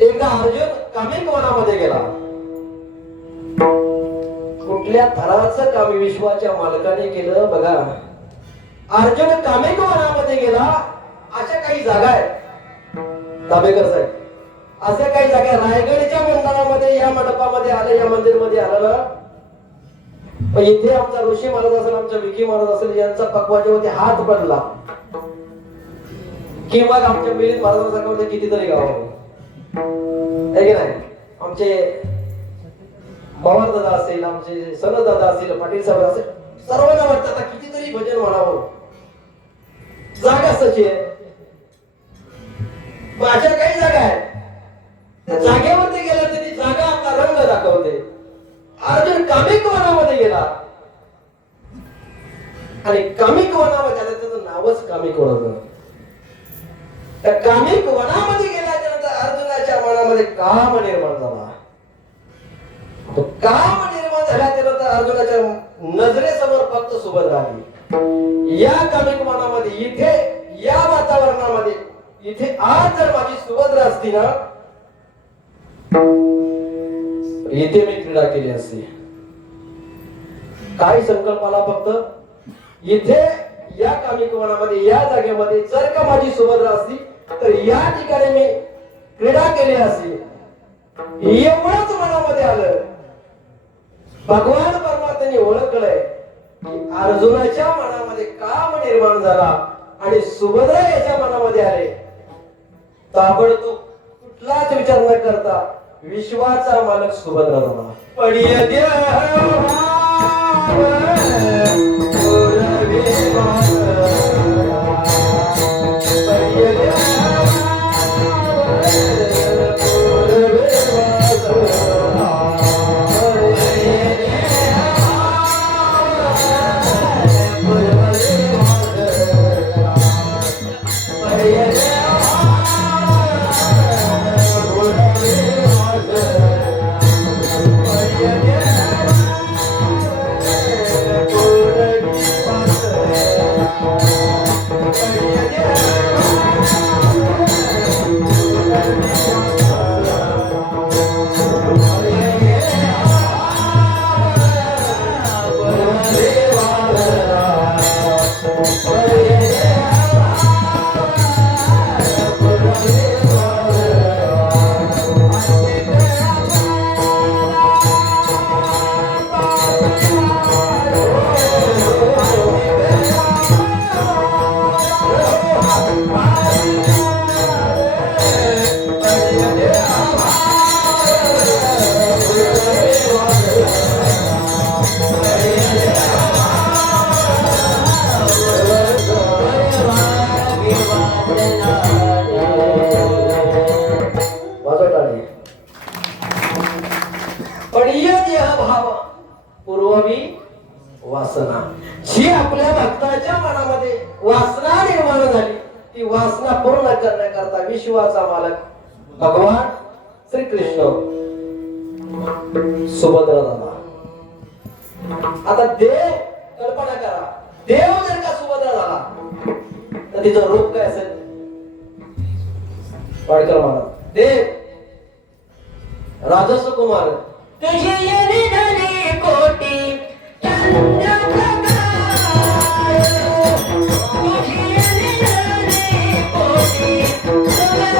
एकदा अर्जुन कामिक वनामध्ये गेला. कुठल्या थराचं काम विश्वाच्या मालकाने केलं बघा. अर्जुन कामिक वनामध्ये गेला. अशा काही जागा आहेत दाभेकर साहेब, अशा काही जागा रायगडच्या मंदिरामध्ये, या मंडपामध्ये आलं, या मंदिरमध्ये आलं ना, पण इथे आमचा ऋषी महाराज असेल, आमचा विकी महाराज असेल, यांचा पक्वाच्या वरती हात पडला की मग आमच्या मिलिंद महाराजांसारखं कितीतरी गाव आहे की नाही. आमचे पवार दादा असेल, आमचे सनद दादा असेल, पाटील साहेब असेल, सर्वांना वाटतं आता कितीतरी भजन म्हणावं. जागा सची आहे. अशा काही जागा आहेत, त्या जागेवरती गेला तरी जागा आपला रंग दाखवते. अर्जुन कामिक वनामध्ये गेला आणि कामिक वनामध्ये आला, त्याचं नावच कामिक वन होतं. त्या कामिक वनामध्ये गेल्याच्या नंतर अर्जुनाच्या मनामध्ये काम निर्माण झाला. तो काम निर्माण झाल्याच्या नंतर अर्जुनाच्या नजरेसमोर फक्त सुभद्रा आली. या कामिक वनामध्ये, इथे या वातावरणामध्ये, इथे आज जर माझी सुभद्रा असती ना, इथे मी क्रीडा केली असती. काय संकल्प आला फक्त, इथे या कामिक वनामध्ये, या जागेमध्ये जर का माझी सुभद्रा असती तर या ठिकाणी मी क्रीडा केली असती. एवढंच मनामध्ये आलं. भगवान परमात्म्याने ओळखलंय की अर्जुनाच्या मनामध्ये काम निर्माण झाला आणि सुभद्रा याच्या मनामध्ये आले. ताबडतोब कुठलाच विचार न करता विश्वाचा मालक सुभद्रा झाला. पडिय देवा पूर्ववी वासना, जी आपल्या भक्ताच्या मनामध्ये वासना निर्माण झाली, ती वासना पूर्ण करण्याकरता विश्वाचा मालक भगवान श्रीकृष्ण सुभद्रा झाला. आता देव कल्पना करा, देव जर का सुभद्रा झाला तर तिचं रूप काय असेल? वाडकर महाराज देव राजस्व कुमार तुझी निधने कोटी चंद्र प्रकाश, तुझी निधने कोटी चंद्र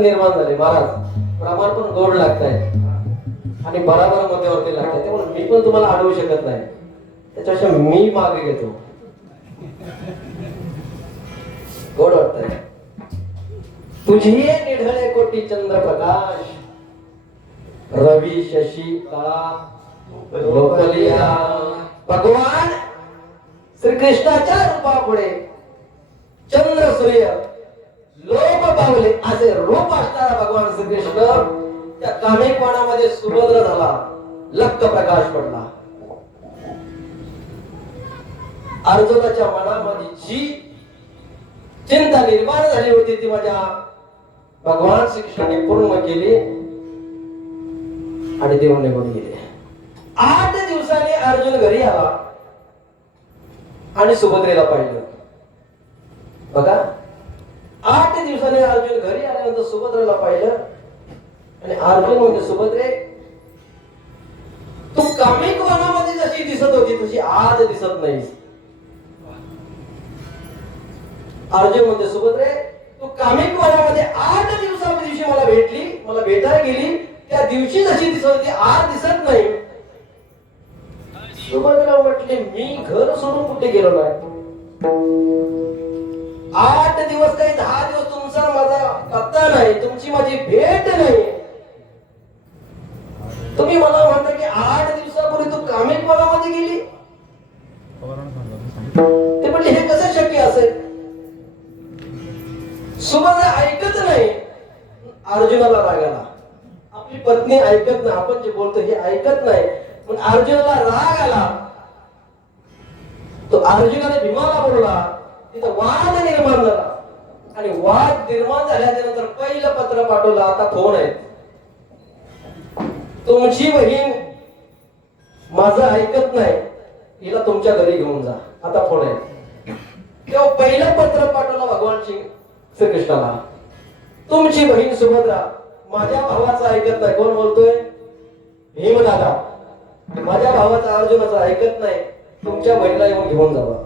निर्माण झाले महाराज. प्रमाण पण गोड लागतंय आणि बराबर मध्यावरती लागतंय, त्यामुळे मी पण तुम्हाला अडवू शकत नाही. त्याच्यापेक्षा मी मागे घेतो. गोड वाटतंय. तुझी निढळे कोटी चंद्र प्रकाश, रवी शशी कळा लोकलिया. भगवान श्रीकृष्णाच्या रूपापुढे चंद्र सूर्य लोक पावले असे रूप असणारा भगवान श्रीकृष्ण त्या कामेकवाणामध्ये सुभद्र झाला, लक्क प्रकाश पडला. अर्जुनाच्या मनामध्ये जी चिंता निर्माण झाली होती ती माझ्या भगवान श्रीकृष्णाने पूर्ण केली आणि देव निघून गेले. 8 दिवसांनी अर्जुन घरी आला आणि सुभद्रेला पाहिलं. बघा, 8 दिवसांनी अर्जुन घरी आल्यानंतर सुभद्रेला पाहिलं आणि अर्जुन म्हणजे सुभद्रे, तू कामिक वनामध्ये जशी दिसत होती तशी आज दिसत नाही. अर्जुन म्हणजे सुभद्रे, तू कामिक वनामध्ये 8 दिवसाच्या मला भेटली, मला भेटायला गेली, त्या दिवशी जशी दिसत होती आज दिसत नाही. सुभद्रा म्हटले, मी घर सोडून कुठे गेलो नाही. 8 दिवस काही 10 दिवस तुमचा माझा पत्ता नाही, तुमची माझी भेट नाही. तुम्ही मला म्हणता की 8 दिवसापूर्वी तू कामिक वनामध्ये गेली. ते म्हटले, हे कसं शक्य असेल? सुभद्रा ऐकत नाही. अर्जुनाला राग आला. आपली पत्नी ऐकत नाही, आपण जे बोलतो हे ऐकत नाही, पण अर्जुनाला राग आला. तो अर्जुनाने भीमाला बोलला, तिथं वाद निर्माण झाला आणि वाद निर्माण झाल्याच्या नंतर पहिलं पत्र पाठवलं. आता फोन आहे, तुमची बहीण माझं ऐकत नाही, हिला तुमच्या घरी घेऊन जा. आता फोन आहे. तेव्हा पहिलं पत्र पाठवलं भगवान श्रीकृष्णाला, तुमची बहीण सुभद्रा माझ्या भावाचं ऐकत नाही. कोण बोलतोय? भीम दादा. माझ्या भावाचा अर्जुनाचं ऐकत नाही, तुमच्या बहिणीला येऊन घेऊन जावा.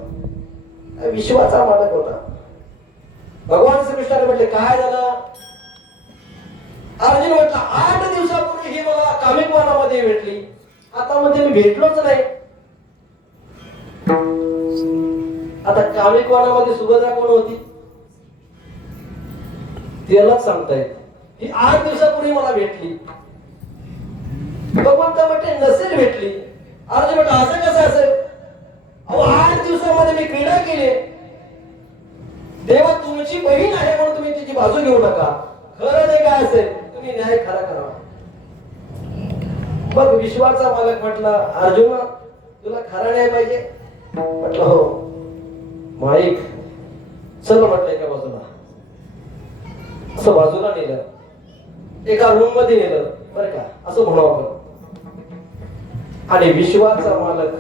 विश्वाचा मालक होता. भगवान श्रीकृष्णाने म्हटले, काय झालं? अर्जुन म्हटलं, 8 दिवसापूर्वी ही मला कामिक वनामध्ये भेटली, आता मध्ये मी भेटलोच नाही. आता कामिक वनामध्ये सुभद्रा कोण होती त्यालाच सांगतायत. ही 8 दिवसापूर्वी मला भेटली. भगवंत म्हटले, नसेल भेटली. अर्जुन म्हटलं, असं कसं असेल? अहो, 8 दिवसामध्ये मी क्रीडा केली. देवा, तुमची बहीण आहे म्हणून तुम्ही तिची बाजू घेऊ नका. खरं नाही काय असेल तुम्ही न्याय खरा करा. मग विश्वाचा मालक म्हटला, अर्जुन तुला खरा न्याय पाहिजे? म्हटलं, हो. माईक चल म्हटलं, एका बाजूला. असं बाजूला नेलं, एका रूम मध्ये नेलं, बरं का, असं म्हणू आपण. आणि विश्वाचा मालक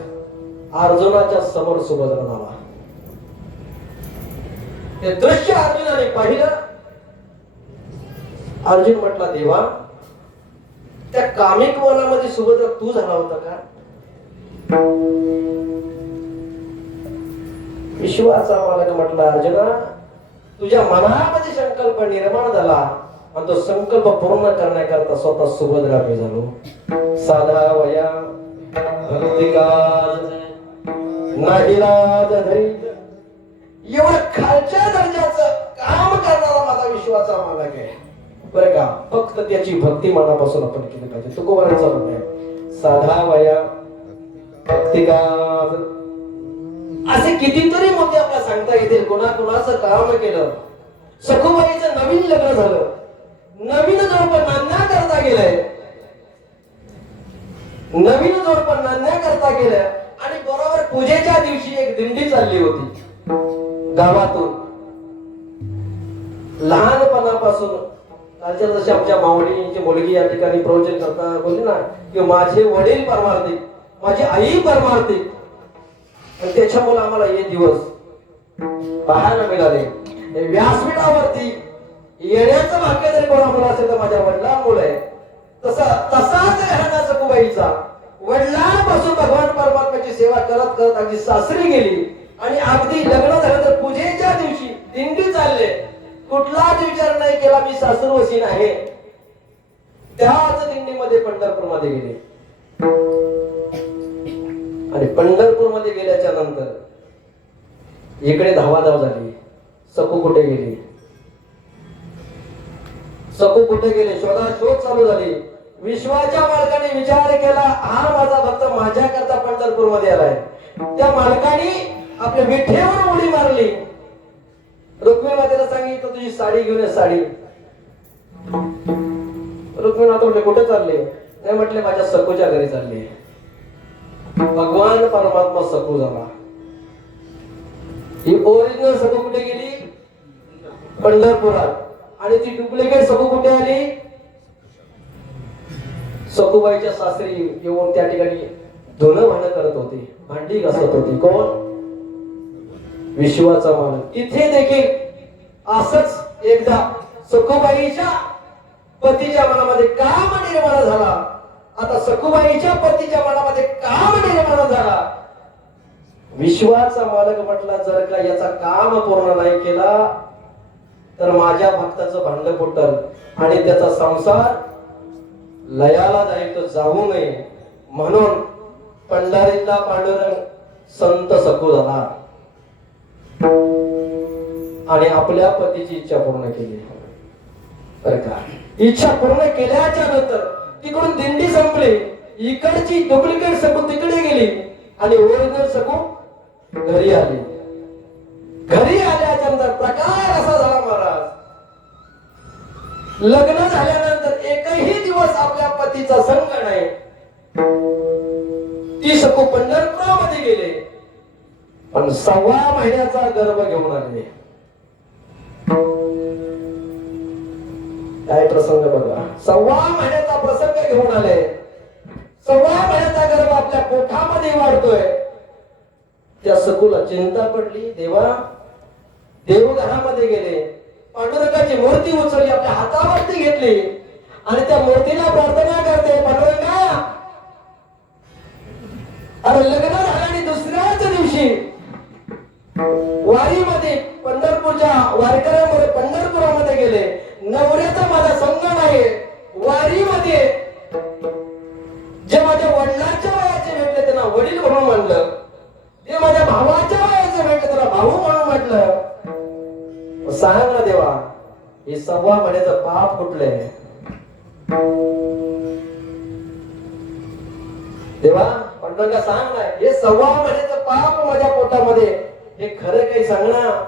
अर्जुनाच्या समोर सुभद्रा झाला. ते दृश्य अर्जुनाने पाहिलं. अर्जुन म्हटला, देवा, त्या कामिक वनामध्ये सुभद्रा तू झाला होता का? विश्वाचा मालक म्हटला, अर्जुना, तुझ्या मनामध्ये संकल्प निर्माण झाला आणि तो संकल्प पूर्ण करण्याकरता स्वतः सुभद्रा मी झालो. साधा वया भक्तिकाज नाहीराज धरी, एवढं खालच्या दर्जाचं काम करणारा माझा विश्वाचा मालक आहे बरं का. फक्त त्याची भक्ती मनापासून आपण केली पाहिजे. तुकोबारांचा म्हणणं आहे, साधा वया भक्तिकाज. असे कितीतरी मुद्दे आपल्याला सांगता येतील. कोणाचं काम केलं. सखुबाईचं नवीन लग्न झालं, नवीन जोडपं नांदण्या करता गेलंय, नवीन जोडपं नांदण्या करता गेलं आणि बरोबर पूजेच्या दिवशी एक दिंडी चालली होती गावातून. लहानपणापासून कालच्या जशी आमच्या माऊलीची मुलगी या ठिकाणी प्रवचन करता बोलली ना की माझे वडील परमार्थिक, माझी आई परमार्थिक, आणि त्याच्यामुळे आम्हाला हे दिवस पाहायला मिळाले. व्यासपीठावरती येण्याचं भाग्य जरी कोणामुळे असेल तर माझ्या वडिलांमुळे आहे. तसाच घराणा सखुबाईचा वडिलांपासून भगवान परमात्म्याची सेवा करत करत अगदी सासरी गेली आणि अगदी लग्न झालं तर पूजेच्या दिवशी दिंडी चालले. कुठलाच विचार नाही केला मी सासरवसीन आहे. त्याच दिंडीमध्ये पंढरपूर मध्ये गेले आणि पंढरपूर मध्ये गेल्याच्या नंतर इकडे धावाधाव झाली. सकू कुठे गेली, सकू कुठे गेले, शोधाशोध चालू झाली. विश्वाच्या मालकाने विचार केला, हा माझा भक्त माझ्या करता पंढरपूर मध्ये आलाय. त्या मालकाने आपल्या विठेवर उडी मारली. रुक्मिणी मातेला सांगितलं तुझी साडी घेऊन ये, साडी. रुक्मिणी माता म्हटले कुठे चालले? नाही म्हटले माझ्या सकूच्या घरी चालले. भगवान परमात्मा सकू झाला. ही ओरिजिनल सकू कुठे गेली? पंढरपुरात. आणि ती डुप्लिकेट सकू कुठे आली? सखुबाईच्या सासरी येऊन त्या ठिकाणी धुणं भांडण करत होती, भांडी घासत होती. कोण? विश्वाचा मालक. इथे देखील असंच एकदा सखुबाईच्या पतीच्या मनामध्ये काम निर्माण झाला. आता सखुबाईच्या पतीच्या मनामध्ये काम निर्माण झाला. विश्वाचा मालक म्हटला, जर का याचा काम पूर्ण नाही केला तर माझ्या भक्ताचं भांड फुटल आणि त्याचा संसार लयाला जाईल, तो जाऊ नये. म्हणून पंढरीतला पांडुरंग संत सकू झाला आणि आपल्या पतीची इच्छा पूर्ण केली. बरं का, इच्छा पूर्ण केल्याच्या नंतर तिकडून दिंडी संपली. इकडची डुप्लिकेट सकू तिकडे गेली आणि ओरिजिनल सकू घरी आली. घरी आल्याच्या नंतर प्रकार असा झाला महाराज, लग्न झाल्यानंतर एकही दिवस आपल्या पतीचा संग नाही. ती सकू पंढरपुरामध्ये गेले पण 6 महिन्याचा गर्भ घेऊन आले. काय प्रसंग बघा, 6 महिन्याचा प्रसंग घेऊन आले. 6 महिन्याचा गर्भ आपल्या पोटामध्ये वाढतोय. त्या सकूला चिंता पडली. देवा, देवघरामध्ये गेले, पांडुरंगाची मूर्ती उचलली, आपल्या हातावरती घेतली आणि त्या मूर्तीला प्रार्थना करते, पांडुरंगा, अरे लग्न झालं आणि दुसऱ्याच दिवशी वारीमध्ये पंढरपूरच्या वारकऱ्यामध्ये पंढरपुरामध्ये गेले. नवऱ्याचा माझा संग नाही. वारीमध्ये जे माझ्या वडिलांच्या वयाचे भेटले त्यांना वडील म्हणून म्हणलं, जे माझ्या भावाच्या वयाचे भेटले त्याला भाऊ म्हणून म्हटलं. सांग ना देवा, हे 6 महिन्याचं पाप कुठलंय? देवा, पंढरंगा सांग ना, हे 6 महिन्याचं पाप माझ्या पोटामध्ये, हे खरं काही सांग ना.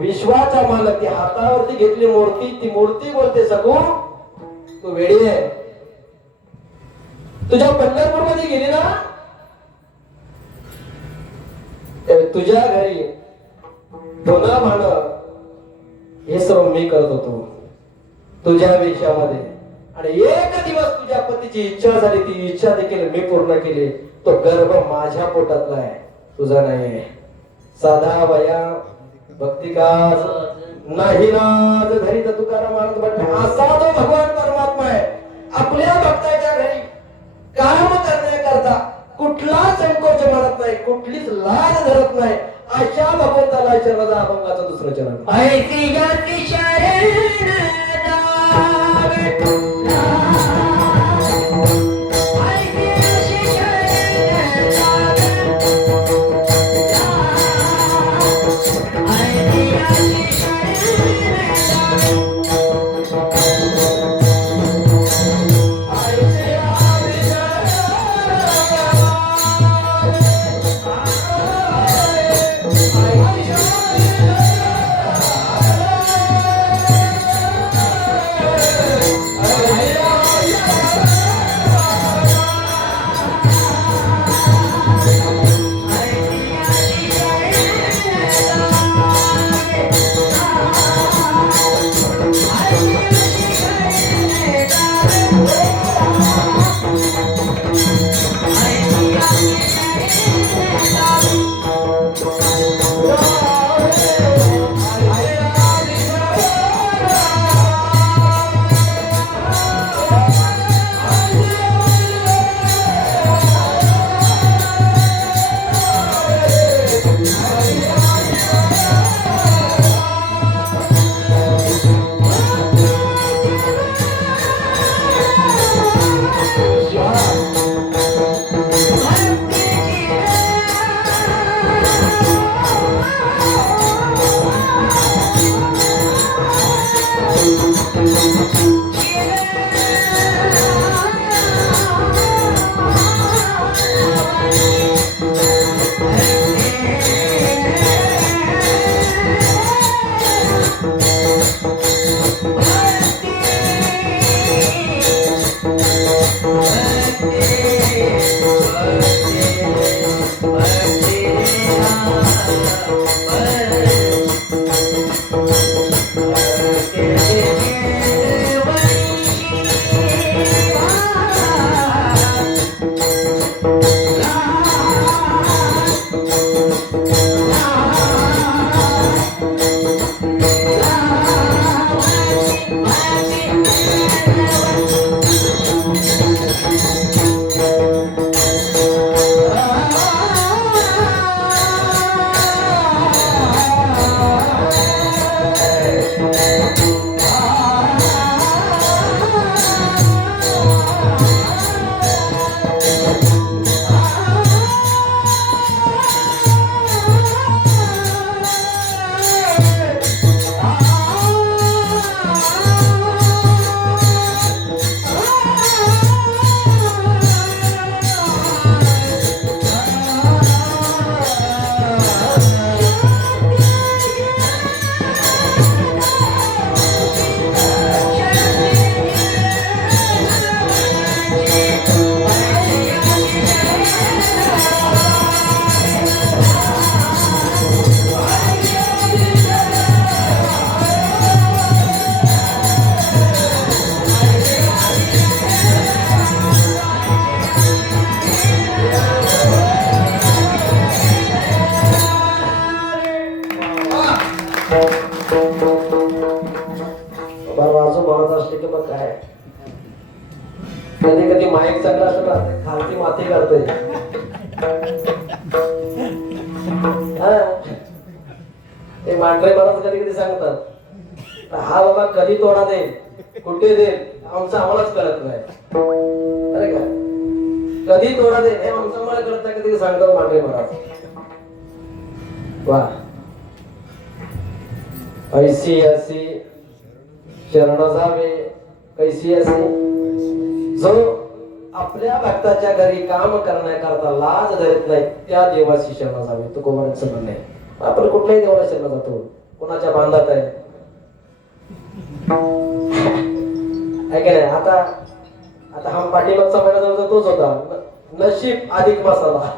विश्वाचा मालक ती हातावरती घेतली मूर्ती, ती मूर्ती बोलते, सकू तू वेडी आहे. तुझ्या पंढरपूर मध्ये गेली ना, तुझ्या घरी धुणं भांडण हे सर्व मी करत होतो तुझ्या वेशामध्ये. आणि एक दिवस तुझ्या पतीची इच्छा झाली, ती इच्छा देखील मी पूर्ण केली. तो गर्भ माझ्या पोटातला आहे. तुझा नाही साधा वया भक्तिकाज नाही नाद धरी तर तुकाराम महाराज म्हणतात असा तो भगवान परमात्मा आहे. आपल्या भक्ताच्या घरी काम करण्याकरता कुठला संकोच म्हणत नाही, कुठलीच लाज धरत नाही. अशा भगवंताला चरणाचा अभंगाचा दुसरं चरण. ऐसी जाती शरण जावे ऐसी जाती शरण जावे ऐसी जाती शरण जावे बाजू म्हणत असले की मग काय कधी कधी माईक चांगला असं राहते खालती माती करते. ते मांढरे महाराज कधी कधी सांगतात हा बाबा कधी तोडा देईल कुठे देईल आमचं आम्हालाच कळत नाही. अरे का कधी तोडा देईल हे आमचं आम्हाला कळत नाही कधी सांगतात मांढरे महाराज. वा ऐसी अशी शरण जावे कैसी अशी जो आपल्या भक्ताच्या घरी काम करण्याकरता लाज धरत नाही त्या देवाची शरण जावे. तो कोणाचं म्हणणं आहे. आपण कुठल्याही देवाला शरण जातो कोणाच्या बांधात आहे नाही. आता आता हा पाठीमागचा महिना जवळ तोच होता नशीब अधिक मसाला.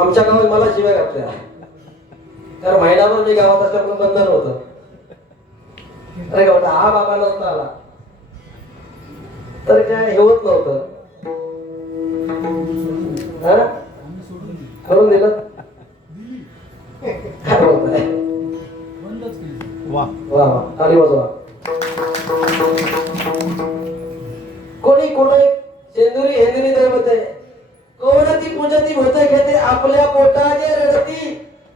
आमच्या गावात मला शिव्या घातल्या तर महिनाभर मी गावात असल्यामुळे बंधन होतं. अरे गावात हा बाबा नसता आला तर काय हे होत नव्हतं. करून दिलं काय बोलताय? वा वा वा ताली वाजवा. कोणी कोणी सेंदुरी हेंदुरी दैवत आहे कोणती पूजती होते घेते आपल्या पोटाचे रडती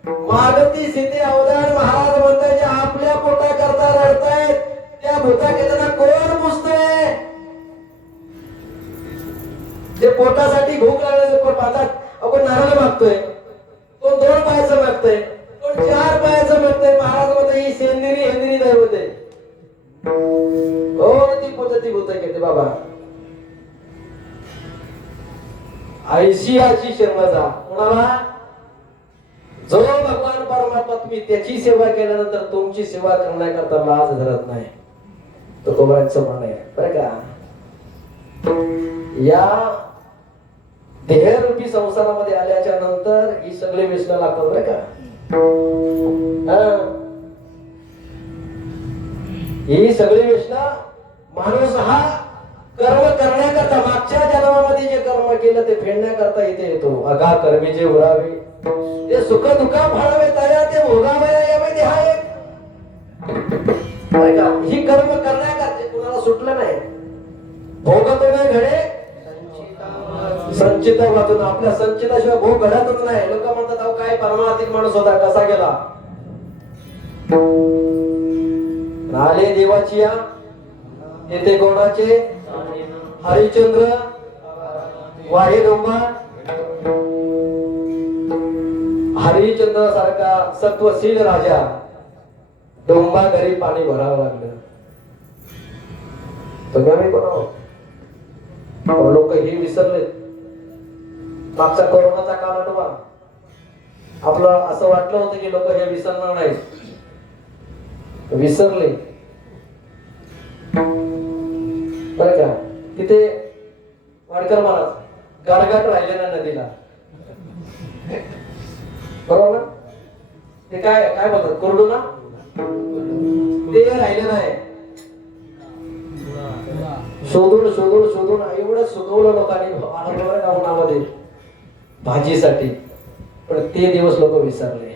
मागती सीते अवधान महाराज म्हणताय आपल्या पोटा करता रडतायत त्या भूता घेताना कोण पुजतंय? जे पोटासाठी भूक लागले कोण पाहतात आपण नारळ मागतोय कोण 2 पायाचं मागतोय कोण 4 पायाचं मागतोय. महाराज म्हणताय ही सेंदुरी हेंदुरी दैवत आहे कोणती पूजती होते घेते बाबा. ऐशियाची शर्मजा कोणाला? जो भगवान परमात्मा तुम्ही त्याची सेवा केल्यानंतर तुमची सेवा करण्याकरता लाज धरत नाही तो कोबराचं म्हण आहे बरं का. या देहरूपी संसारामध्ये आल्याच्या नंतर ही सगळी व्यसन लागतात बरं का. ही सगळी व्यसन माणूस हा कर्म करण्याकरता मागच्या जन्मामध्ये जे कर्म केलं ते फेडण्याकरता इथे येतो. अगा कर्मी जे उरावे ते सुख दुःख फाळावे तया ते भोगावया यामध्ये हा एक ही कर्म करण्याकरता कुणाला सुटलं नाही. भोगतो नाही घडे संचित वाचून आपल्या संचिताशिवाय भोग घडतच नाही. लोक म्हणतात अहो काय परमार्थिक माणूस होता कसा गेला. आले देवाची या येथे कोणाचे हरिश्चंद्र वाहे डोंबा हरिश्चंद्र सारखा सत्वशील राजा डोंबा घरी पाणी भरावं लागलं. सगळ्यांनी लोक हे विसरले. मागचा कोरोनाचा काळ आठवा. आपलं असं वाटलं होतं की लोक हे विसरणार नाहीत विसरले बरं का. तिथे वाडकर महाराज गारगाट राहिले ना नदीला बरोबर ना. ते काय काय बोलतात कोरडू ना ते राहिले नाही. शोधून शोधून शोधून एवढं सुकवलं लोकांनी उन्हामध्ये भाजीसाठी पण ते दिवस लोक विसरले.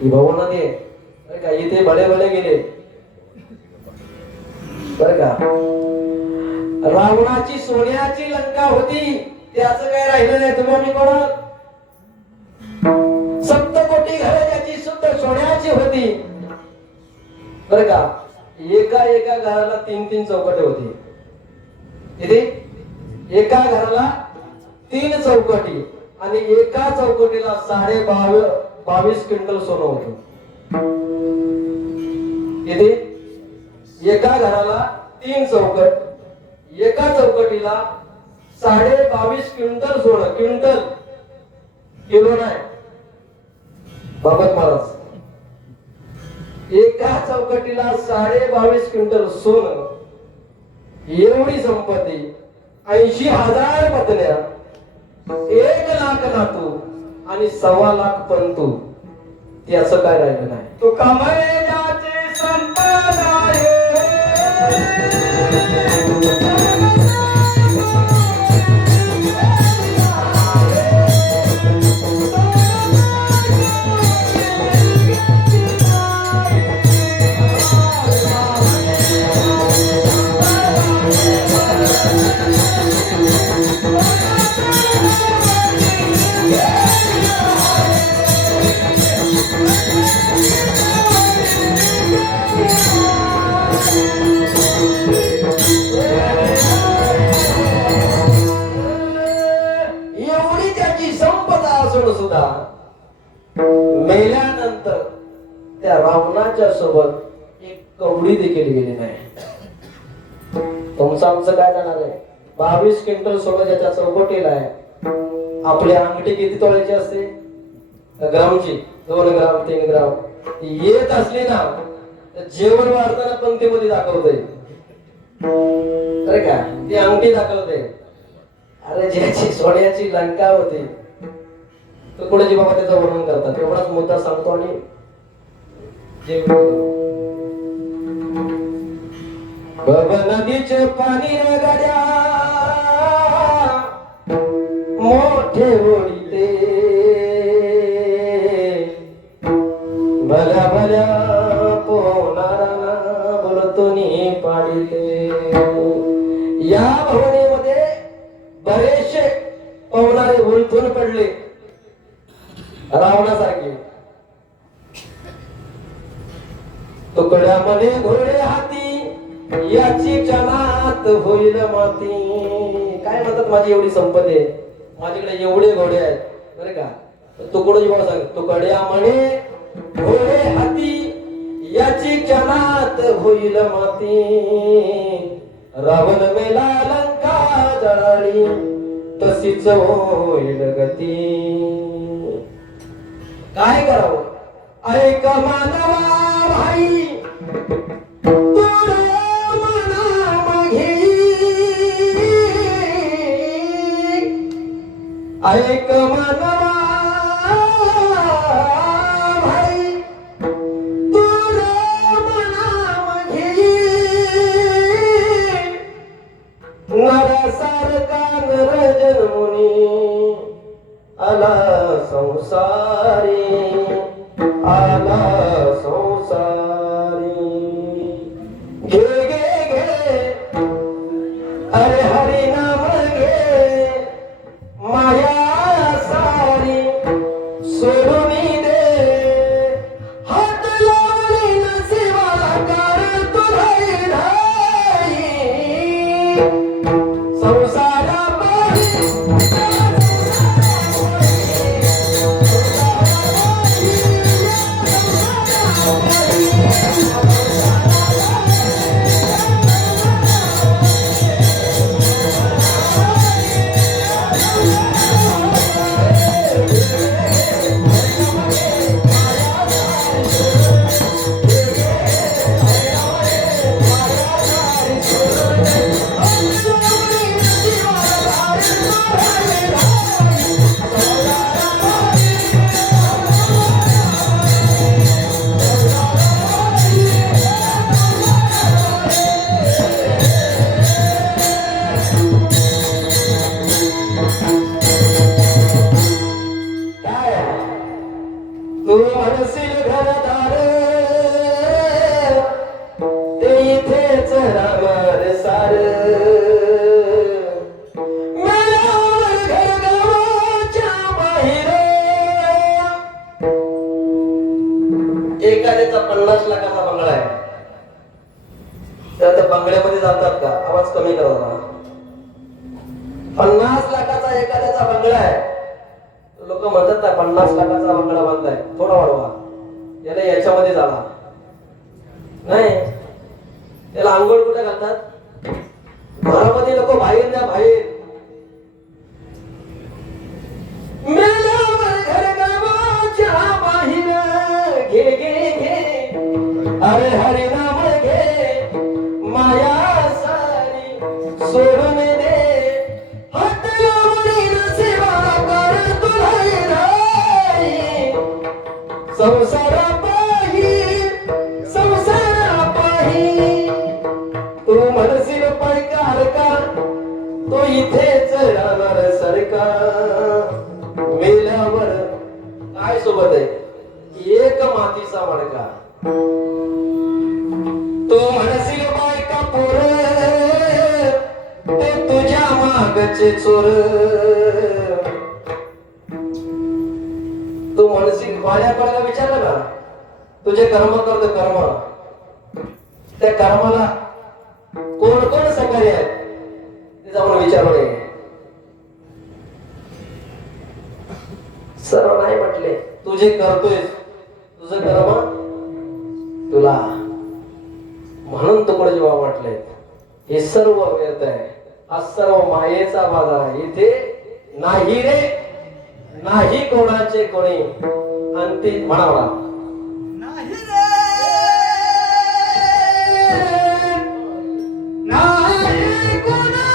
ही भवन नदी आहे का इथे बडे बडे गेले बर का. रावणाची सोन्याची लंका होती त्याचं काय राहिलं नाही. तुम्ही कोण 7 कोटी घरे त्याची शुद्ध सोन्याची होती बर का. एका एका घराला 3-3 चौकटे होती. किती? एका घराला 3 चौकटी आणि एका चौकटीला 22.5 क्विंटल सोनं होतं. किती? एका घराला 3 चौकट एका चौकटीला 22.5 क्विंटल सोनं. क्विंटल किलो नाही बाबत महाराज. एका चौकटीला 22.5 क्विंटल सोनं एवढी संपत्ती 80,000 पत्न्या 1 लाख नातू आणि 1.25 लाख पंतू त्याचं काय राहिलं नाही. तो कमाई जाचे संपदा सुद्धा मेल्यानंतर त्या रावणाच्या सोबत एक कवडी देखील गेली नाही. तुमचं आमचं काय जाणार आहे. 22 क्विंटल सोनं ज्याच्या चौकटीला आहे. आपली अंगठी किती तोळ्याची असते ग्रामची? 2 ग्राम 3 ग्राम येत असली ना जेवण वाढताना पंक्तीमध्ये दाखवतोय अरे का ती अंगठी दाखवते. अरे ज्याची सोन्याची लंका होती कुणाची बाबा त्याचं वर्णन करतात. एवढाच मुद्दा सांगतो आणि नदीचे पाणी गाड्या मोठे होईते भल्या भल्या पोनारांना बोलतोनी पाडिले. या भवनेमध्ये बरेचसे पवनारे उलटून पडले रावणासारखे. तुकड्या मने घोडे हाती याची जनात होईल माती. काय म्हणतात माझी एवढी संपत्ती आहे, माझ्याकडे एवढे घोडे आहेत बरे का. तुकडो जेव्हा सांग तुकड्या मने घोडे हाती याची जनात होईल माती. रावण मेला लंका जळाली तशीच होईल गती. काय करावं ऐक मानवा भाई तुला मना मागे. ऐक मानवा भाई तुला मना मागे. नरसारखा नर जन्मुनी आला संसारी आला संसारी. घे घे घे अरे हरी नाम घे माया सारी सोडून दे. हात लावली नशिबाला कर तुला ढाई. संसारा तू म्हणशील घरदार ते इथेच रामर सार. मिळावर घरगावाच्या बाहेर. एखाद्याचा 50 लाखाचा बंगला आहे तर त्या बंगल्यामध्ये जातात का. आवाज कमी करा जरा. 50 लाखाचा एखाद्याचा बंगला आहे. लोक म्हणतात ना 50 लाखाचा बंगला बांधलाय थोडा वाढवा याला याच्यामध्ये झाला नाही. त्याला आंघोळ कुठे घालतात घरामध्ये. लोक बाहेर द्या बाहेर. मेल्यावर घरगावाच्या बाहेर. घे घे घे अरे हरी नाम घे माया सारी सोडून दे. हात लावली नशिबाला कर तुला ढाई. संसारा पाही संसारा पाही. तू म्हणशील पैकार का तो इथेच राहणार सरका. मेल्यावर काय सोबत आहे एक मातीचा मडका. तू म्हणशील बायका पोर ते तुझ्या मागचे चोर. तू म्हणशील माझ्याकडे विचारलं ना तुझे कर्म करतो कर्म त्या कर्माला कोण कोण सहकारी आहेत ते जाऊन विचारले. सर्व नाही म्हटले तुझे करतोय तुझं कर्म तुला. म्हणून तुकडे जेव्हा म्हटले हे सर्व व्यर्थ आहे. हा सर्व मायेचा बाजार आहे. इथे नाही रे नाही कोणाचे कोणी. अंतिम म्हणा नाही रे नाही कोणा.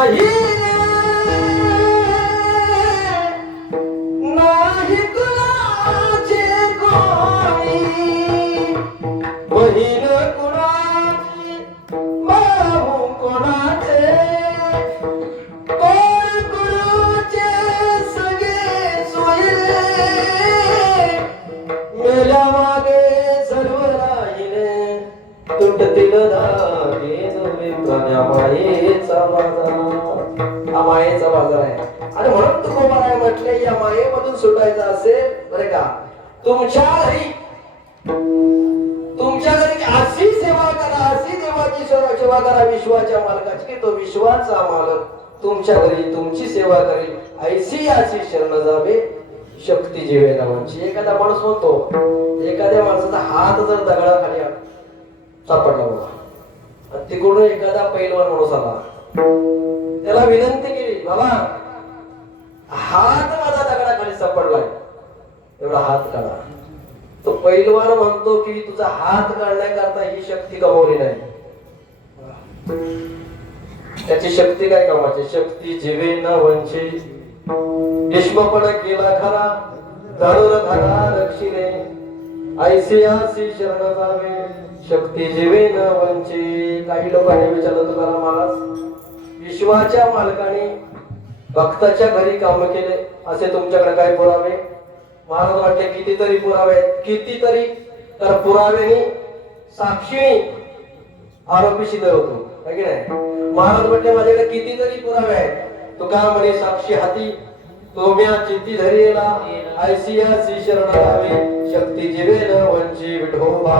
नाही नाही कुणाचे कोणी बहीण कुणाची भाऊ कोणाचे कोण गुरुचे सगळे सोयरे मेल्या मागे सर्व राहिले तुटतील धागे नवे प्राण्या मायेचा बाजार हा मायेचा बाजार आहे आणि म्हणून तुकोबाराय म्हटले या मायेमधून सुटायचं असेल बरे का तुमच्या घरी अशी सेवा करा अशी देवाची सेवा करा विश्वाच्या मालकाची की तो विश्वाचा मालक तुमच्या घरी तुमची सेवा करेल ऐशी अशी शरण जावे शक्ती जीवे नावाची एखादा माणूस म्हणतो एखाद्या माणसाचा हात जर दगडाखाली सापडला बाबा आणि तिकडून एखादा पैलवान माणूस आला त्याला विनंती केली बाबा हात माझा दगडाखाली सापडलाय एवढा हात काढा तो पैलवान म्हणतो की तुझा हात काढण्याकरता ही शक्ती कमवली नाही त्याची शक्ती काय कमाची शक्ती जीवे न वंचे भीष्मपण केला खरा धनुर धरा दक्षिणे ऐसियासी शरण जावे शक्ती जीवे न वंचे काही लोकांनी विचारलं तुकाराम महाराज विश्वाच्या मालकाने भक्ताच्या घरी काम केले असे तुमच्याकडे काय पुरावे महाराज वाटते कितीतरी पुरावे आहेत कितीतरी तर पुराव्याने साक्षीने आरोपी सिद्ध होतो है की नाही महाराज म्हटले माझ्याकडे कितीतरी पुरावे आहेत तुका म्हणे साक्षी हाती तोम्या चित्ती धरेला ऐसियासी शरण जावे शक्ती जीवे न वंची विठोबा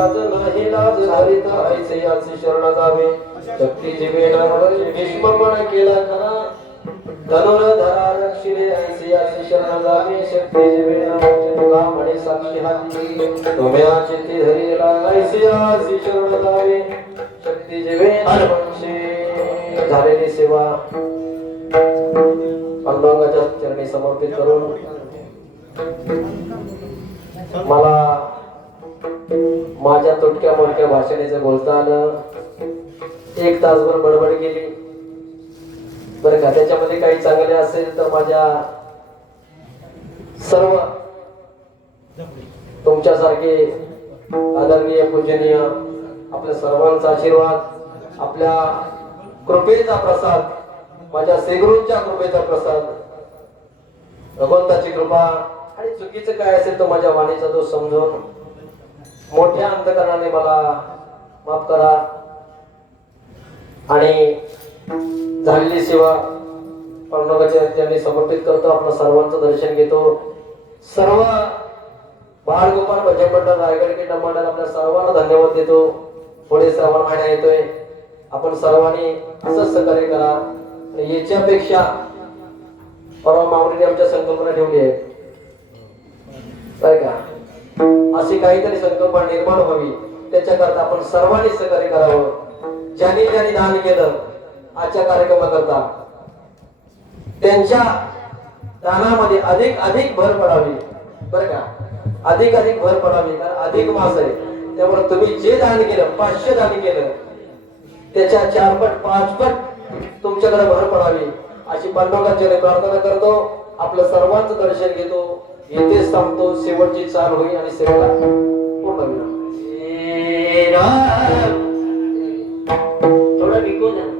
त्याच नाही लाज हरित ऐसे याचे शरण जावे शक्ती जीवेना भीष्मपण केला खरा धनुर्धरा रक्षिले ऐसे याचे शरण जावे शक्ती जीवेना तुका म्हणे साक्षी हाती तुम्या चित्ती धरिला ऐसे याचे शरण जावे शक्ती जीवेना मनशे झालेली सेवा पांडुरंगाच्या चरणी समर्पित करून मला माझ्या तुटक्या मोठ्या भाषेने बोलता आलं 1 तासभर बडबड केली बरं का त्याच्यामध्ये काही चांगले असेल तर माझ्या सर्व तुमच्यासारखे आदरणीय पूजनीय आपल्या सर्वांचा आशीर्वाद आपल्या कृपेचा प्रसाद माझ्या श्रीगुरूंच्या कृपेचा प्रसाद भगवंताची कृपा आणि चुकीचं काय असेल तर माझ्या वाणीचा तो समजून मोठ्या अंतकरणाने मला माफ करा आणि झालेली सेवा पांडुरंगाच्या चरणी समर्पित करतो आपण सर्वांचं दर्शन घेतो सर्व बाळगोपाल भजन मंडळ रायगड के मंडळ आपल्या सर्वांना धन्यवाद देतो पुढे श्रावण महिना येतोय आपण सर्वांनी असंच सहकार्य करा आणि याच्यापेक्षा परवा माऊलीने आमच्या संकल्पना ठेवली आहे काय का अशी काहीतरी संकल्पना निर्माण व्हावी त्याच्याकरता आपण सर्वांनी सहकार्य करावं ज्यांनी ज्यांनी दान केलं आजच्या कार्यक्रमाकरता त्यांच्या दानामध्ये अधिक अधिक भर पडावी बरं का अधिक अधिक भर पडावी कारण अधिक मास आहे त्यामुळे तुम्ही जे दान केलं 500 दान केलं त्याच्या 4 पट 5 पट तुमच्याकडे भर पडावी अशी पांडुरंगाची प्रार्थना करतो आपलं सर्वांचं दर्शन घेतो येथेच थांबतो शेवटची चाल होईल आणि सेवेला पूर्ण होईल थोडा विकू द्या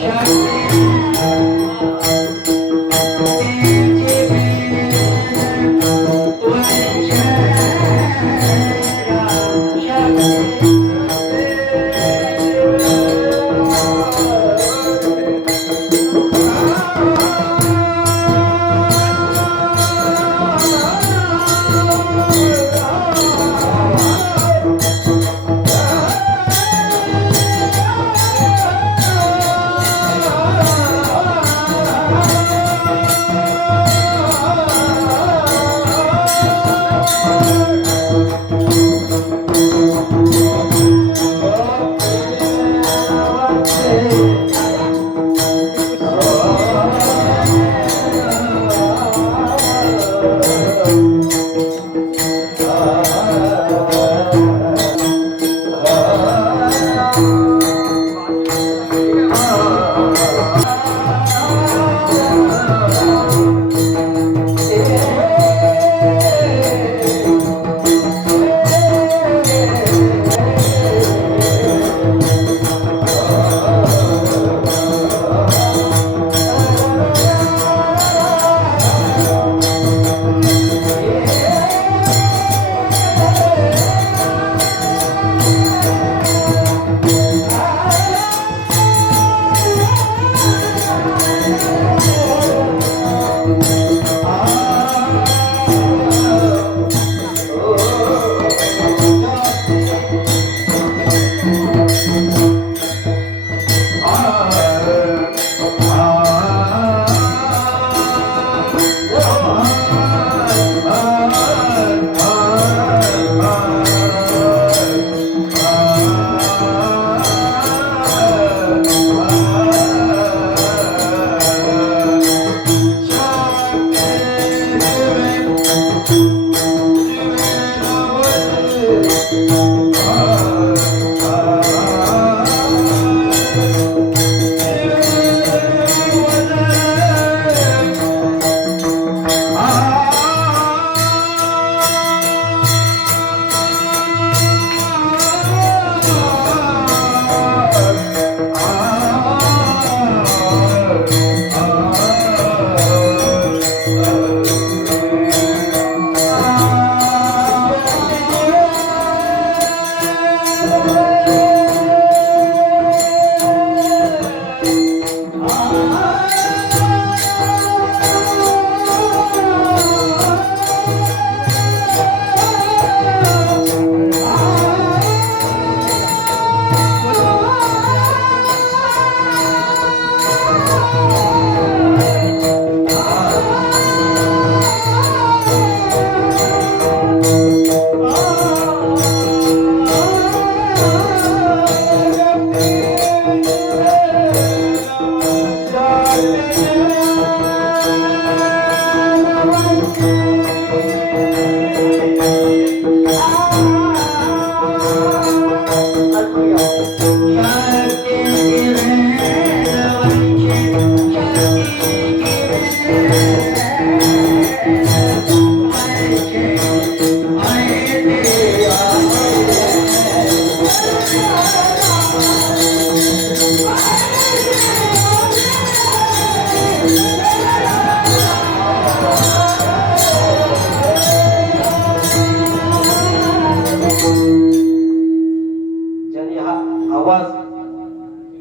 शांती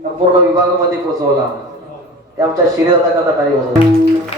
संपूर्ण विभागामध्ये पोहोचवला. ते आमच्या श्रीदादा करता टाळी वाजवा.